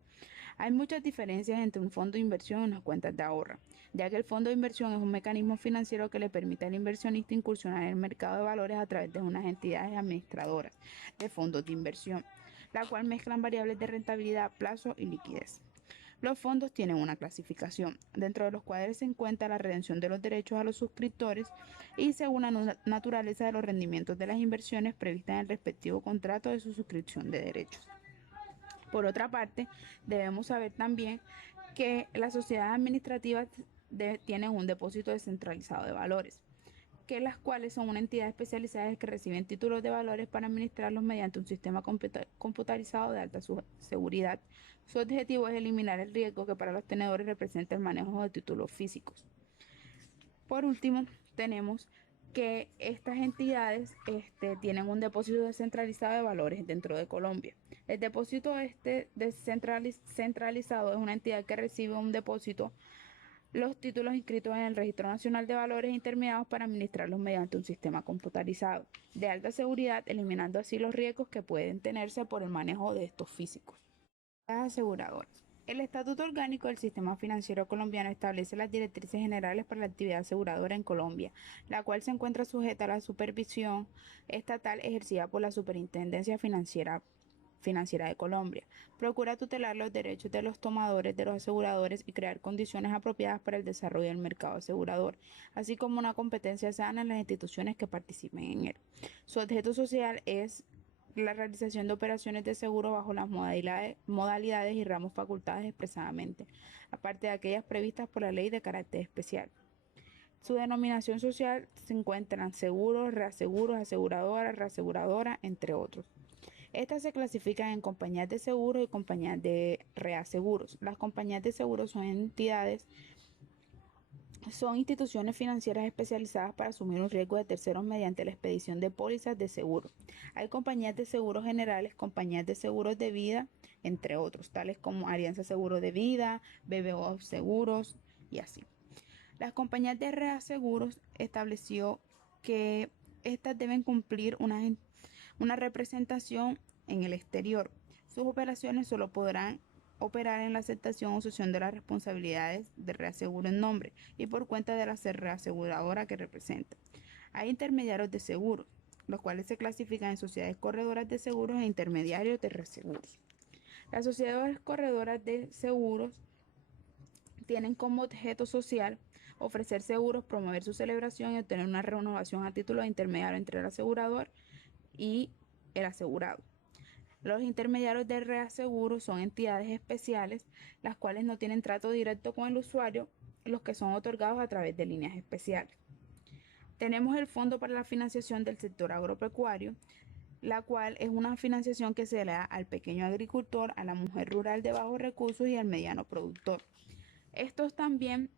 Hay muchas diferencias entre un fondo de inversión y unas cuentas de ahorro, ya que el fondo de inversión es un mecanismo financiero que le permite al inversionista incursionar en el mercado de valores a través de unas entidades administradoras de fondos de inversión, la cual mezclan variables de rentabilidad, plazo y liquidez. Los fondos tienen una clasificación, dentro de los cuales se encuentra la redención de los derechos a los suscriptores y según la naturaleza de los rendimientos de las inversiones previstas en el respectivo contrato de su suscripción de derechos. Por otra parte, debemos saber también que las sociedades administrativas tienen un depósito descentralizado de valores. que las cuales son una entidad especializada que reciben títulos de valores para administrarlos mediante un sistema computarizado de alta seguridad. Su objetivo es eliminar el riesgo que para los tenedores representa el manejo de títulos físicos. Por último, tenemos que estas entidades tienen un depósito descentralizado de valores dentro de Colombia. El depósito descentralizado es una entidad que recibe un depósito los títulos inscritos en el Registro Nacional de Valores intermediados para administrarlos mediante un sistema computarizado de alta seguridad, eliminando así los riesgos que pueden tenerse por el manejo de estos físicos. Las aseguradoras. El Estatuto Orgánico del Sistema Financiero Colombiano establece las directrices generales para la actividad aseguradora en Colombia, la cual se encuentra sujeta a la supervisión estatal ejercida por la Superintendencia Financiera de Colombia. Procura tutelar los derechos de los tomadores de los aseguradores y crear condiciones apropiadas para el desarrollo del mercado asegurador, así como una competencia sana en las instituciones que participen en él. Su objeto social es la realización de operaciones de seguro bajo las modalidades y ramos facultadas expresadamente, aparte de aquellas previstas por la ley de carácter especial. Su denominación social se encuentran seguros, reaseguros, aseguradoras, reaseguradoras, entre otros. Estas se clasifican en compañías de seguros y compañías de reaseguros. Las compañías de seguros son instituciones financieras especializadas para asumir un riesgo de terceros mediante la expedición de pólizas de seguro. Hay compañías de seguros generales, compañías de seguros de vida, entre otros, tales como Alianza Seguro de Vida, BBO Seguros y así. Las compañías de reaseguros estableció que estas deben cumplir una representación en el exterior. Sus operaciones solo podrán operar en la aceptación o cesión de las responsabilidades de reaseguro en nombre y por cuenta de la reaseguradora que representa. Hay intermediarios de seguros, los cuales se clasifican en sociedades corredoras de seguros e intermediarios de reaseguros. Las sociedades corredoras de seguros tienen como objeto social ofrecer seguros, promover su celebración y obtener una renovación a título de intermediario entre el asegurador y el asegurado. Los intermediarios de reaseguro son entidades especiales, las cuales no tienen trato directo con el usuario, los que son otorgados a través de líneas especiales. Tenemos el Fondo para la Financiación del Sector Agropecuario, la cual es una financiación que se le da al pequeño agricultor, a la mujer rural de bajos recursos y al mediano productor. Estos también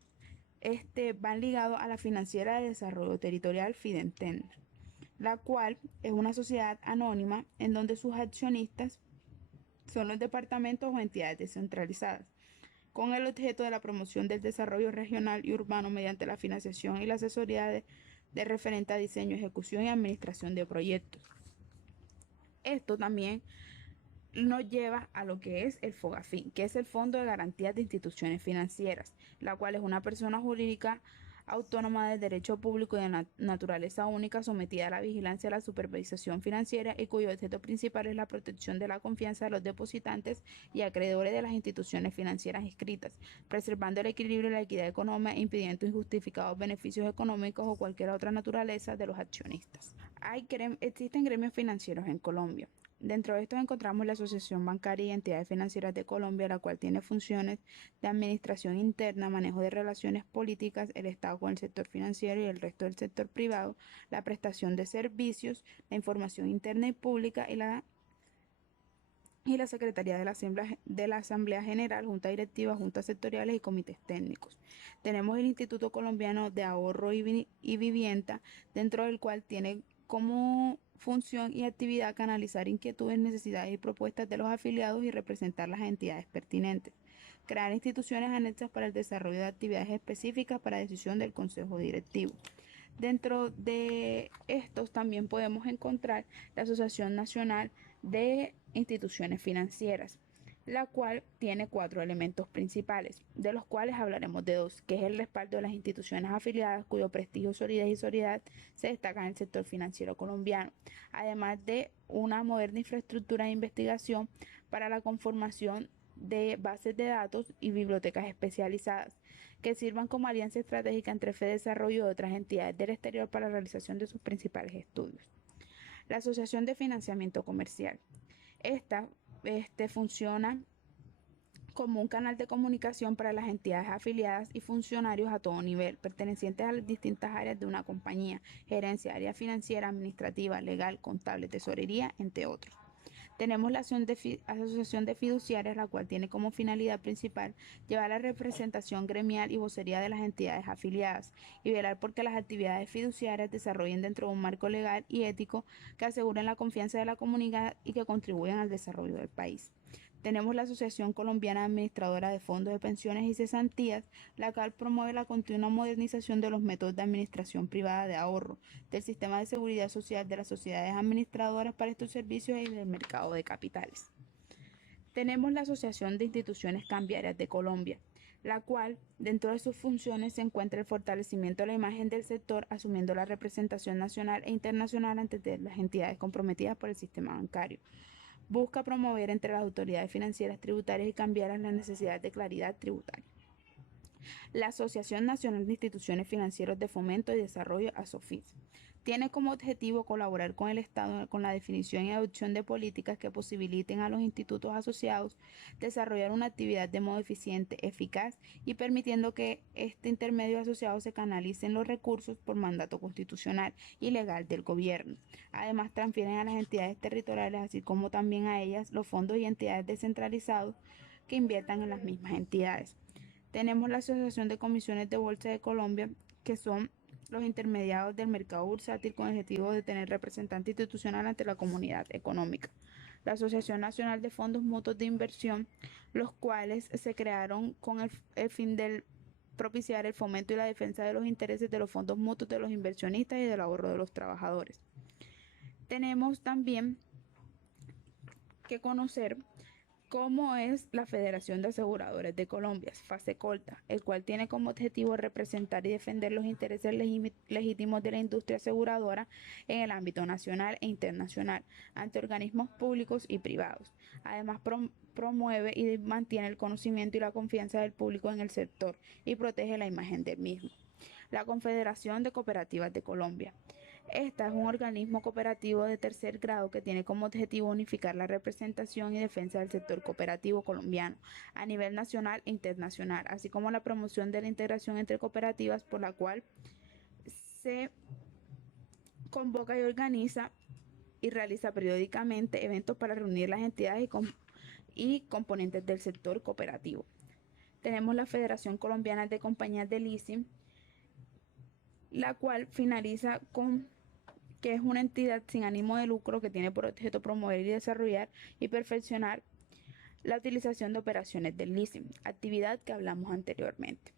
van ligados a la Financiera de Desarrollo Territorial Fidentender, la cual es una sociedad anónima en donde sus accionistas son los departamentos o entidades descentralizadas, con el objeto de la promoción del desarrollo regional y urbano mediante la financiación y la asesoría de referente a diseño, ejecución y administración de proyectos. Esto también nos lleva a lo que es el FOGAFIN, que es el Fondo de Garantías de Instituciones Financieras, la cual es una persona jurídica autónoma de derecho público y de naturaleza única, sometida a la vigilancia y la supervisión financiera y cuyo objeto principal es la protección de la confianza de los depositantes y acreedores de las instituciones financieras inscritas, preservando el equilibrio y la equidad económica e impidiendo injustificados beneficios económicos o cualquier otra naturaleza de los accionistas. Existen gremios financieros en Colombia. Dentro de estos encontramos la Asociación Bancaria y Entidades Financieras de Colombia, la cual tiene funciones de administración interna, manejo de relaciones políticas, el Estado con el sector financiero y el resto del sector privado, la prestación de servicios, la información interna y pública y la Secretaría de la Asamblea General, Junta Directiva, Juntas Sectoriales y Comités Técnicos. Tenemos el Instituto Colombiano de Ahorro y Vivienda, dentro del cual tiene como función y actividad canalizar inquietudes, necesidades y propuestas de los afiliados y representar las entidades pertinentes. Crear instituciones anexas para el desarrollo de actividades específicas para decisión del Consejo Directivo. Dentro de estos también podemos encontrar la Asociación Nacional de Instituciones Financieras, la cual tiene 4 elementos principales, de los cuales hablaremos de 2, que es el respaldo de las instituciones afiliadas cuyo prestigio, solidez y solidaridad se destaca en el sector financiero colombiano, además de una moderna infraestructura de investigación para la conformación de bases de datos y bibliotecas especializadas que sirvan como alianza estratégica entre FEDesarrollo y otras entidades del exterior para la realización de sus principales estudios. La Asociación de Financiamiento Comercial. Esta funciona como un canal de comunicación para las entidades afiliadas y funcionarios a todo nivel, pertenecientes a las distintas áreas de una compañía, gerencia, área financiera, administrativa, legal, contable, tesorería, entre otros. Tenemos la Asociación de Fiduciarias, la cual tiene como finalidad principal llevar la representación gremial y vocería de las entidades afiliadas y velar por que las actividades fiduciarias desarrollen dentro de un marco legal y ético que aseguren la confianza de la comunidad y que contribuyan al desarrollo del país. Tenemos la Asociación Colombiana Administradora de Fondos de Pensiones y Cesantías, la cual promueve la continua modernización de los métodos de administración privada de ahorro, del sistema de seguridad social de las sociedades administradoras para estos servicios y del mercado de capitales. Tenemos la Asociación de Instituciones Cambiarias de Colombia, la cual, dentro de sus funciones, se encuentra el fortalecimiento de la imagen del sector, asumiendo la representación nacional e internacional ante las entidades comprometidas por el sistema bancario. Busca promover entre las autoridades financieras, tributarias y cambiarias las necesidades de claridad tributaria. La Asociación Nacional de Instituciones Financieras de Fomento y Desarrollo, ASOFIS, tiene como objetivo colaborar con el Estado con la definición y adopción de políticas que posibiliten a los institutos asociados desarrollar una actividad de modo eficiente, eficaz y permitiendo que este intermedio asociado se canalicen los recursos por mandato constitucional y legal del gobierno. Además, transfieren a las entidades territoriales, así como también a ellas, los fondos y entidades descentralizados que inviertan en las mismas entidades. Tenemos la Asociación de Comisiones de Bolsa de Colombia, que son los intermediarios del mercado bursátil con el objetivo de tener representante institucional ante la comunidad económica. La Asociación Nacional de Fondos Mutuos de Inversión, los cuales se crearon con el fin de propiciar el fomento y la defensa de los intereses de los fondos mutuos de los inversionistas y del ahorro de los trabajadores. Tenemos también que conocer cómo es la Federación de Aseguradores de Colombia, FASECOLTA, el cual tiene como objetivo representar y defender los intereses legítimos de la industria aseguradora en el ámbito nacional e internacional, ante organismos públicos y privados. Además, promueve y mantiene el conocimiento y la confianza del público en el sector y protege la imagen del mismo. La Confederación de Cooperativas de Colombia. Esta es un organismo cooperativo de tercer grado que tiene como objetivo unificar la representación y defensa del sector cooperativo colombiano a nivel nacional e internacional, así como la promoción de la integración entre cooperativas, por la cual se convoca y organiza y realiza periódicamente eventos para reunir las entidades y componentes del sector cooperativo. Tenemos la Federación Colombiana de Compañías de Leasing, la cual finaliza con que es una entidad sin ánimo de lucro que tiene por objeto promover y desarrollar y perfeccionar la utilización de operaciones del leasing, actividad que hablamos anteriormente.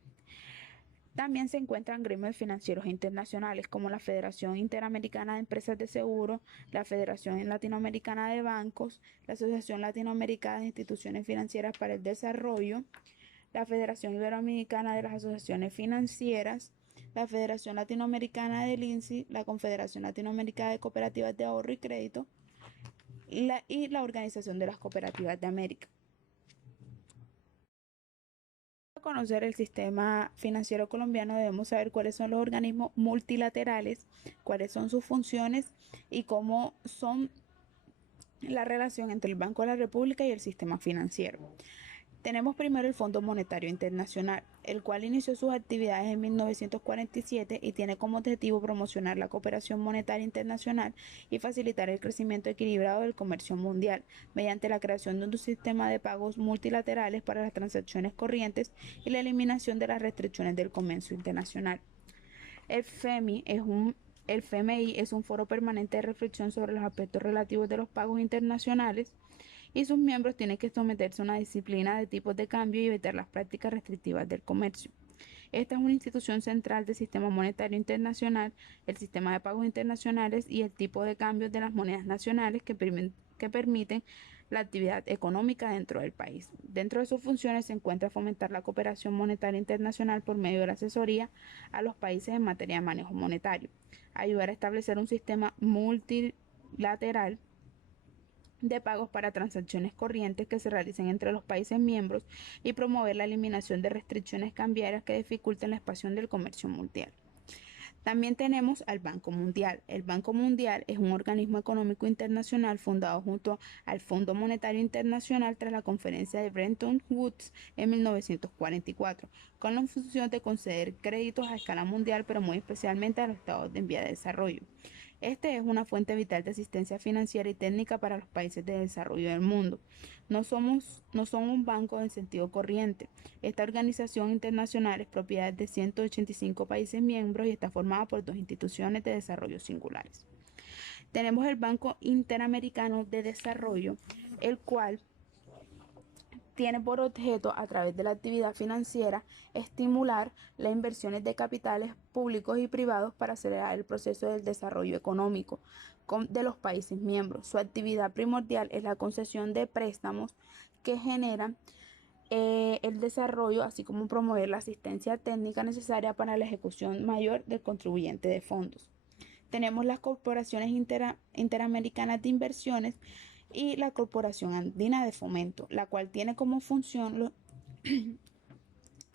También se encuentran gremios financieros internacionales como la Federación Interamericana de Empresas de Seguro, la Federación Latinoamericana de Bancos, la Asociación Latinoamericana de Instituciones Financieras para el Desarrollo, la Federación Iberoamericana de las Asociaciones Financieras, la Federación Latinoamericana del INSI, la Confederación Latinoamericana de Cooperativas de Ahorro y Crédito y la Organización de las Cooperativas de América. Para conocer el sistema financiero colombiano debemos saber cuáles son los organismos multilaterales, cuáles son sus funciones y cómo son la relación entre el Banco de la República y el sistema financiero. Tenemos primero el Fondo Monetario Internacional, el cual inició sus actividades en 1947 y tiene como objetivo promocionar la cooperación monetaria internacional y facilitar el crecimiento equilibrado del comercio mundial mediante la creación de un sistema de pagos multilaterales para las transacciones corrientes y la eliminación de las restricciones del comercio internacional. El FMI es un foro permanente de reflexión sobre los aspectos relativos de los pagos internacionales y sus miembros tienen que someterse a una disciplina de tipos de cambio y evitar las prácticas restrictivas del comercio. Esta es una institución central del sistema monetario internacional, el sistema de pagos internacionales y el tipo de cambio de las monedas nacionales que permiten la actividad económica dentro del país. Dentro de sus funciones se encuentra fomentar la cooperación monetaria internacional por medio de la asesoría a los países en materia de manejo monetario, ayudar a establecer un sistema multilateral de pagos para transacciones corrientes que se realicen entre los países miembros y promover la eliminación de restricciones cambiarias que dificulten la expansión del comercio mundial. También tenemos al Banco Mundial. El Banco Mundial es un organismo económico internacional fundado junto al Fondo Monetario Internacional tras la conferencia de Bretton Woods en 1944, con la función de conceder créditos a escala mundial, pero muy especialmente a los estados en vía de desarrollo. Este es una fuente vital de asistencia financiera y técnica para los países de desarrollo del mundo. No son un banco en sentido corriente. Esta organización internacional es propiedad de 185 países miembros y está formada por dos instituciones de desarrollo singulares. Tenemos el Banco Interamericano de Desarrollo, el cual tiene por objeto, a través de la actividad financiera, estimular las inversiones de capitales públicos y privados para acelerar el proceso del desarrollo económico de los países miembros. Su actividad primordial es la concesión de préstamos que generan el desarrollo, así como promover la asistencia técnica necesaria para la ejecución mayor del contribuyente de fondos. Tenemos las corporaciones interamericanas de inversiones y la Corporación Andina de Fomento, la cual tiene como función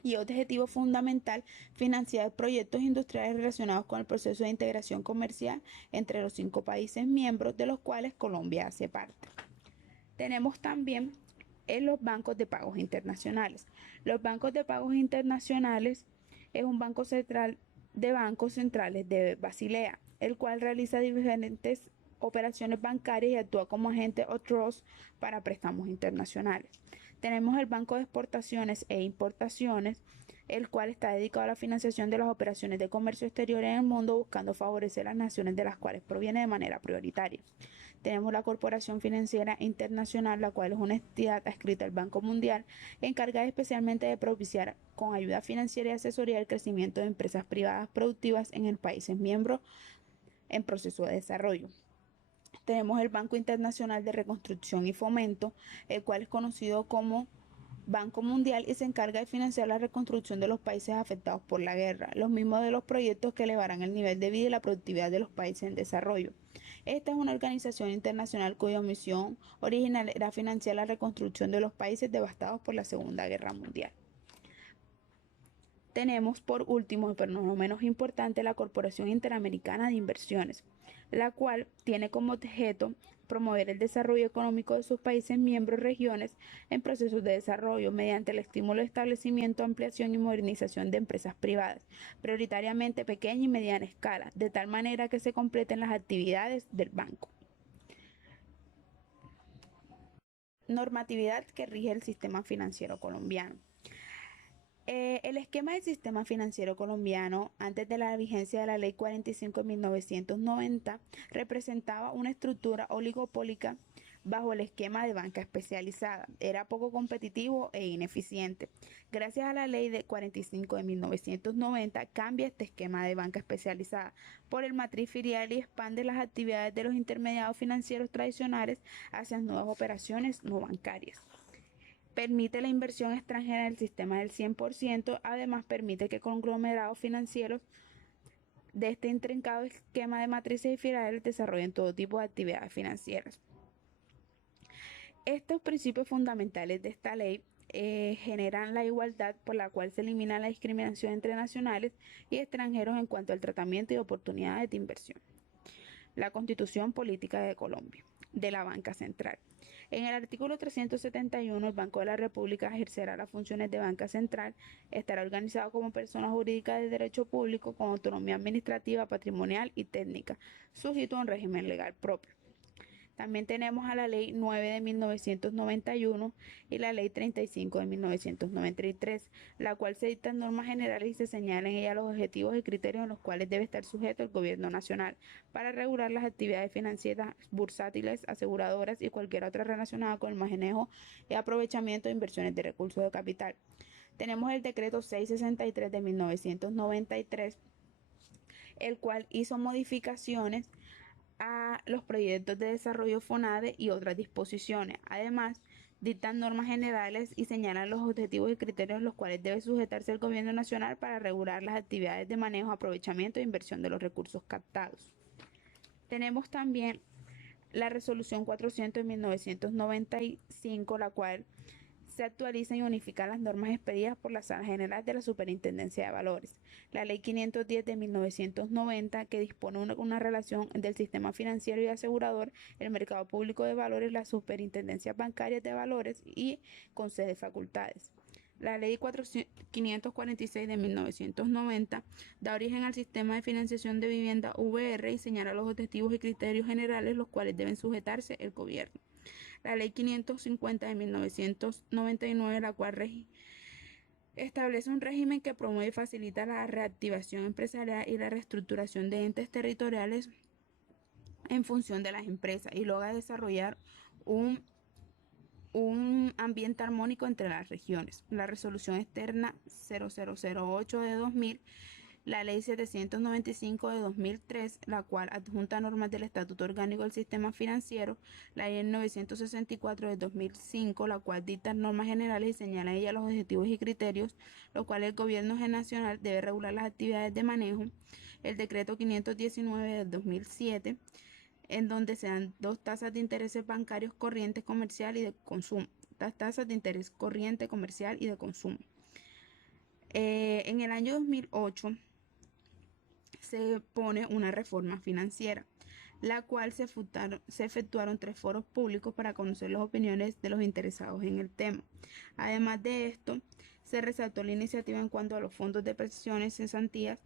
y objetivo fundamental financiar proyectos industriales relacionados con el proceso de integración comercial entre los 5 países miembros, de los cuales Colombia hace parte. Tenemos también en los bancos de pagos internacionales. Los bancos de pagos internacionales es un banco central de bancos centrales de Basilea, el cual realiza diferentes operaciones bancarias y actúa como agente o trust para préstamos internacionales. Tenemos el Banco de Exportaciones e Importaciones, el cual está dedicado a la financiación de las operaciones de comercio exterior en el mundo, buscando favorecer a las naciones de las cuales proviene de manera prioritaria. Tenemos la Corporación Financiera Internacional, la cual es una entidad adscrita al Banco Mundial, encargada especialmente de propiciar con ayuda financiera y asesoría el crecimiento de empresas privadas productivas en el países miembros en proceso de desarrollo. Tenemos el Banco Internacional de Reconstrucción y Fomento, el cual es conocido como Banco Mundial y se encarga de financiar la reconstrucción de los países afectados por la guerra, los mismos de los proyectos que elevarán el nivel de vida y la productividad de los países en desarrollo. Esta es una organización internacional cuya misión original era financiar la reconstrucción de los países devastados por la Segunda Guerra Mundial. Tenemos por último, pero no menos importante, la Corporación Interamericana de Inversiones, la cual tiene como objeto promover el desarrollo económico de sus países miembros regiones en procesos de desarrollo mediante el estímulo de establecimiento, ampliación y modernización de empresas privadas, prioritariamente pequeña y mediana escala, de tal manera que se completen las actividades del banco. Normatividad que rige el sistema financiero colombiano. El esquema del sistema financiero colombiano antes de la vigencia de la Ley 45 de 1990 representaba una estructura oligopólica bajo el esquema de banca especializada. Era poco competitivo e ineficiente. Gracias a la Ley de 45 de 1990 cambia este esquema de banca especializada por el matriz filial y expande las actividades de los intermediarios financieros tradicionales hacia nuevas operaciones no bancarias. Permite la inversión extranjera en el sistema del 100%, además permite que conglomerados financieros de este intrincado esquema de matrices y filiales desarrollen todo tipo de actividades financieras. Estos principios fundamentales de esta ley generan la igualdad por la cual se elimina la discriminación entre nacionales y extranjeros en cuanto al tratamiento y oportunidades de inversión. La Constitución Política de Colombia, de la Banca Central. En el artículo 371, el Banco de la República ejercerá las funciones de banca central, estará organizado como persona jurídica de derecho público con autonomía administrativa, patrimonial y técnica, sujeto a un régimen legal propio. También tenemos a la Ley 9 de 1991 y la Ley 35 de 1993, la cual se dictan normas generales y se señalan en ella los objetivos y criterios en los cuales debe estar sujeto el gobierno nacional para regular las actividades financieras, bursátiles, aseguradoras y cualquier otra relacionada con el manejo y aprovechamiento de inversiones de recursos de capital. Tenemos el decreto 663 de 1993, el cual hizo modificaciones a los proyectos de desarrollo FONADE y otras disposiciones. Además, dictan normas generales y señalan los objetivos y criterios en los cuales debe sujetarse el gobierno nacional para regular las actividades de manejo, aprovechamiento e inversión de los recursos captados. Tenemos también la resolución 400 de 1995, la cual Se actualizan y unifican las normas expedidas por la Sala General de la Superintendencia de Valores. La Ley 510 de 1990, que dispone una relación del sistema financiero y asegurador, el mercado público de valores, las superintendencias bancarias de valores y concede facultades. La Ley 546 de 1990 da origen al sistema de financiación de vivienda VR y señala los objetivos y criterios generales los cuales deben sujetarse el gobierno. La Ley 550 de 1999, la cual establece un régimen que promueve y facilita la reactivación empresarial y la reestructuración de entes territoriales en función de las empresas y logra desarrollar un ambiente armónico entre las regiones. La resolución externa 0008 de 2000, la ley 795 de 2003, la cual adjunta normas del Estatuto Orgánico del Sistema Financiero, la ley 964 de 2005, la cual dicta normas generales y señala en ella los objetivos y criterios, los cuales el gobierno nacional debe regular las actividades de manejo, el decreto 519 de 2007, en donde se dan dos tasas de intereses bancarios corrientes comercial y de consumo. Las tasas de interés corriente comercial y de consumo. En el año 2008 se pone una reforma financiera, la cual se efectuaron 3 foros públicos para conocer las opiniones de los interesados en el tema. Además de esto, se resaltó la iniciativa en cuanto a los fondos de pensiones, cesantías,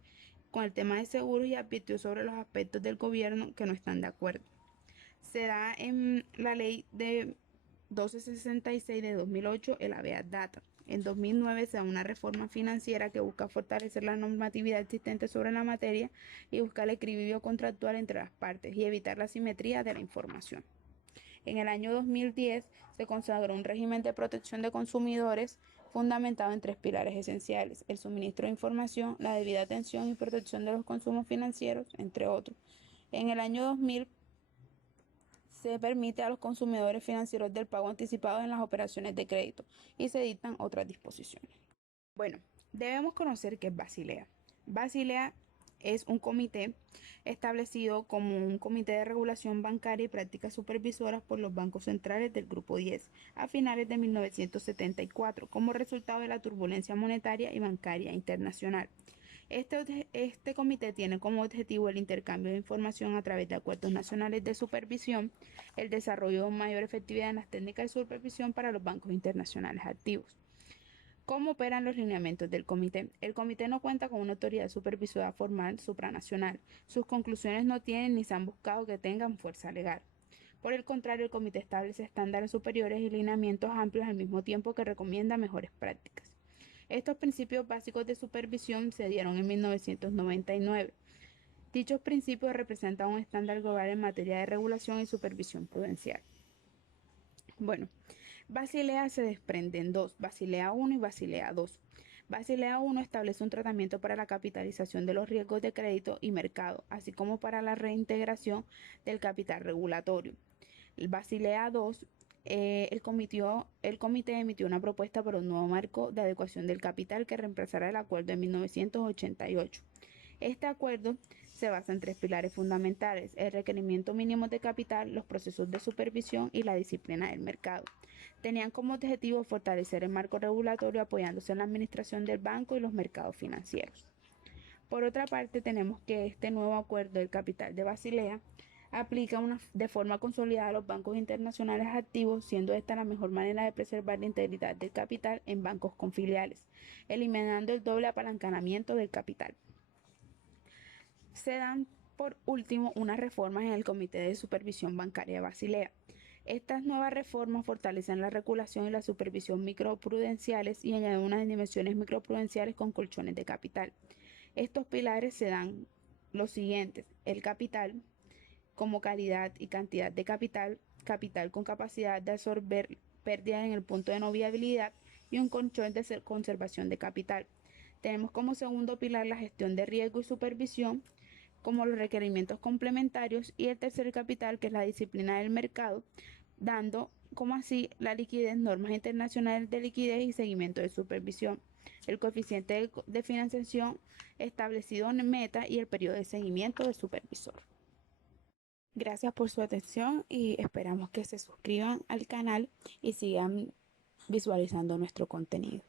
con el tema de seguros y advirtió sobre los aspectos del gobierno que no están de acuerdo. Se da en la ley de 1266 de 2008 el habeas data. En 2009 se da una reforma financiera que busca fortalecer la normatividad existente sobre la materia y buscar el equilibrio contractual entre las partes y evitar la asimetría de la información. En el año 2010 se consagró un régimen de protección de consumidores fundamentado en 3 pilares esenciales: el suministro de información, la debida atención y protección de los consumos financieros, entre otros. En el año 2000 se permite a los consumidores financieros del pago anticipado en las operaciones de crédito y se dictan otras disposiciones. Bueno, debemos conocer qué es Basilea. Basilea es un comité establecido como un comité de regulación bancaria y prácticas supervisoras por los bancos centrales del Grupo 10 a finales de 1974 como resultado de la turbulencia monetaria y bancaria internacional. Este comité tiene como objetivo el intercambio de información a través de acuerdos nacionales de supervisión, el desarrollo de mayor efectividad en las técnicas de supervisión para los bancos internacionales activos. ¿Cómo operan los lineamientos del comité? El comité no cuenta con una autoridad supervisora formal supranacional. Sus conclusiones no tienen ni se han buscado que tengan fuerza legal. Por el contrario, el comité establece estándares superiores y lineamientos amplios al mismo tiempo que recomienda mejores prácticas. Estos principios básicos de supervisión se dieron en 1999. Dichos principios representan un estándar global en materia de regulación y supervisión prudencial. Bueno, Basilea se desprende en dos: Basilea I y Basilea II. Basilea I establece un tratamiento para la capitalización de los riesgos de crédito y mercado, así como para la reintegración del capital regulatorio. El Basilea II, el comité emitió una propuesta para un nuevo marco de adecuación del capital que reemplazará el acuerdo de 1988. Este acuerdo se basa en 3 pilares fundamentales: el requerimiento mínimo de capital, los procesos de supervisión y la disciplina del mercado. Tenían como objetivo fortalecer el marco regulatorio apoyándose en la administración del banco y los mercados financieros. Por otra parte, tenemos que este nuevo acuerdo del capital de Basilea aplica de forma consolidada a los bancos internacionales activos, siendo esta la mejor manera de preservar la integridad del capital en bancos con filiales, eliminando el doble apalancamiento del capital. Se dan, por último, unas reformas en el Comité de Supervisión Bancaria de Basilea. Estas nuevas reformas fortalecen la regulación y la supervisión microprudenciales y añaden unas dimensiones microprudenciales con colchones de capital. Estos pilares se dan los siguientes: el capital como calidad y cantidad de capital, capital con capacidad de absorber pérdidas en el punto de no viabilidad y un colchón de conservación de capital. Tenemos como segundo pilar la gestión de riesgo y supervisión, como los requerimientos complementarios, y el tercer capital, que es la disciplina del mercado, dando como así la liquidez, normas internacionales de liquidez y seguimiento de supervisión, el coeficiente de financiación establecido en meta y el periodo de seguimiento del supervisor. Gracias por su atención y esperamos que se suscriban al canal y sigan visualizando nuestro contenido.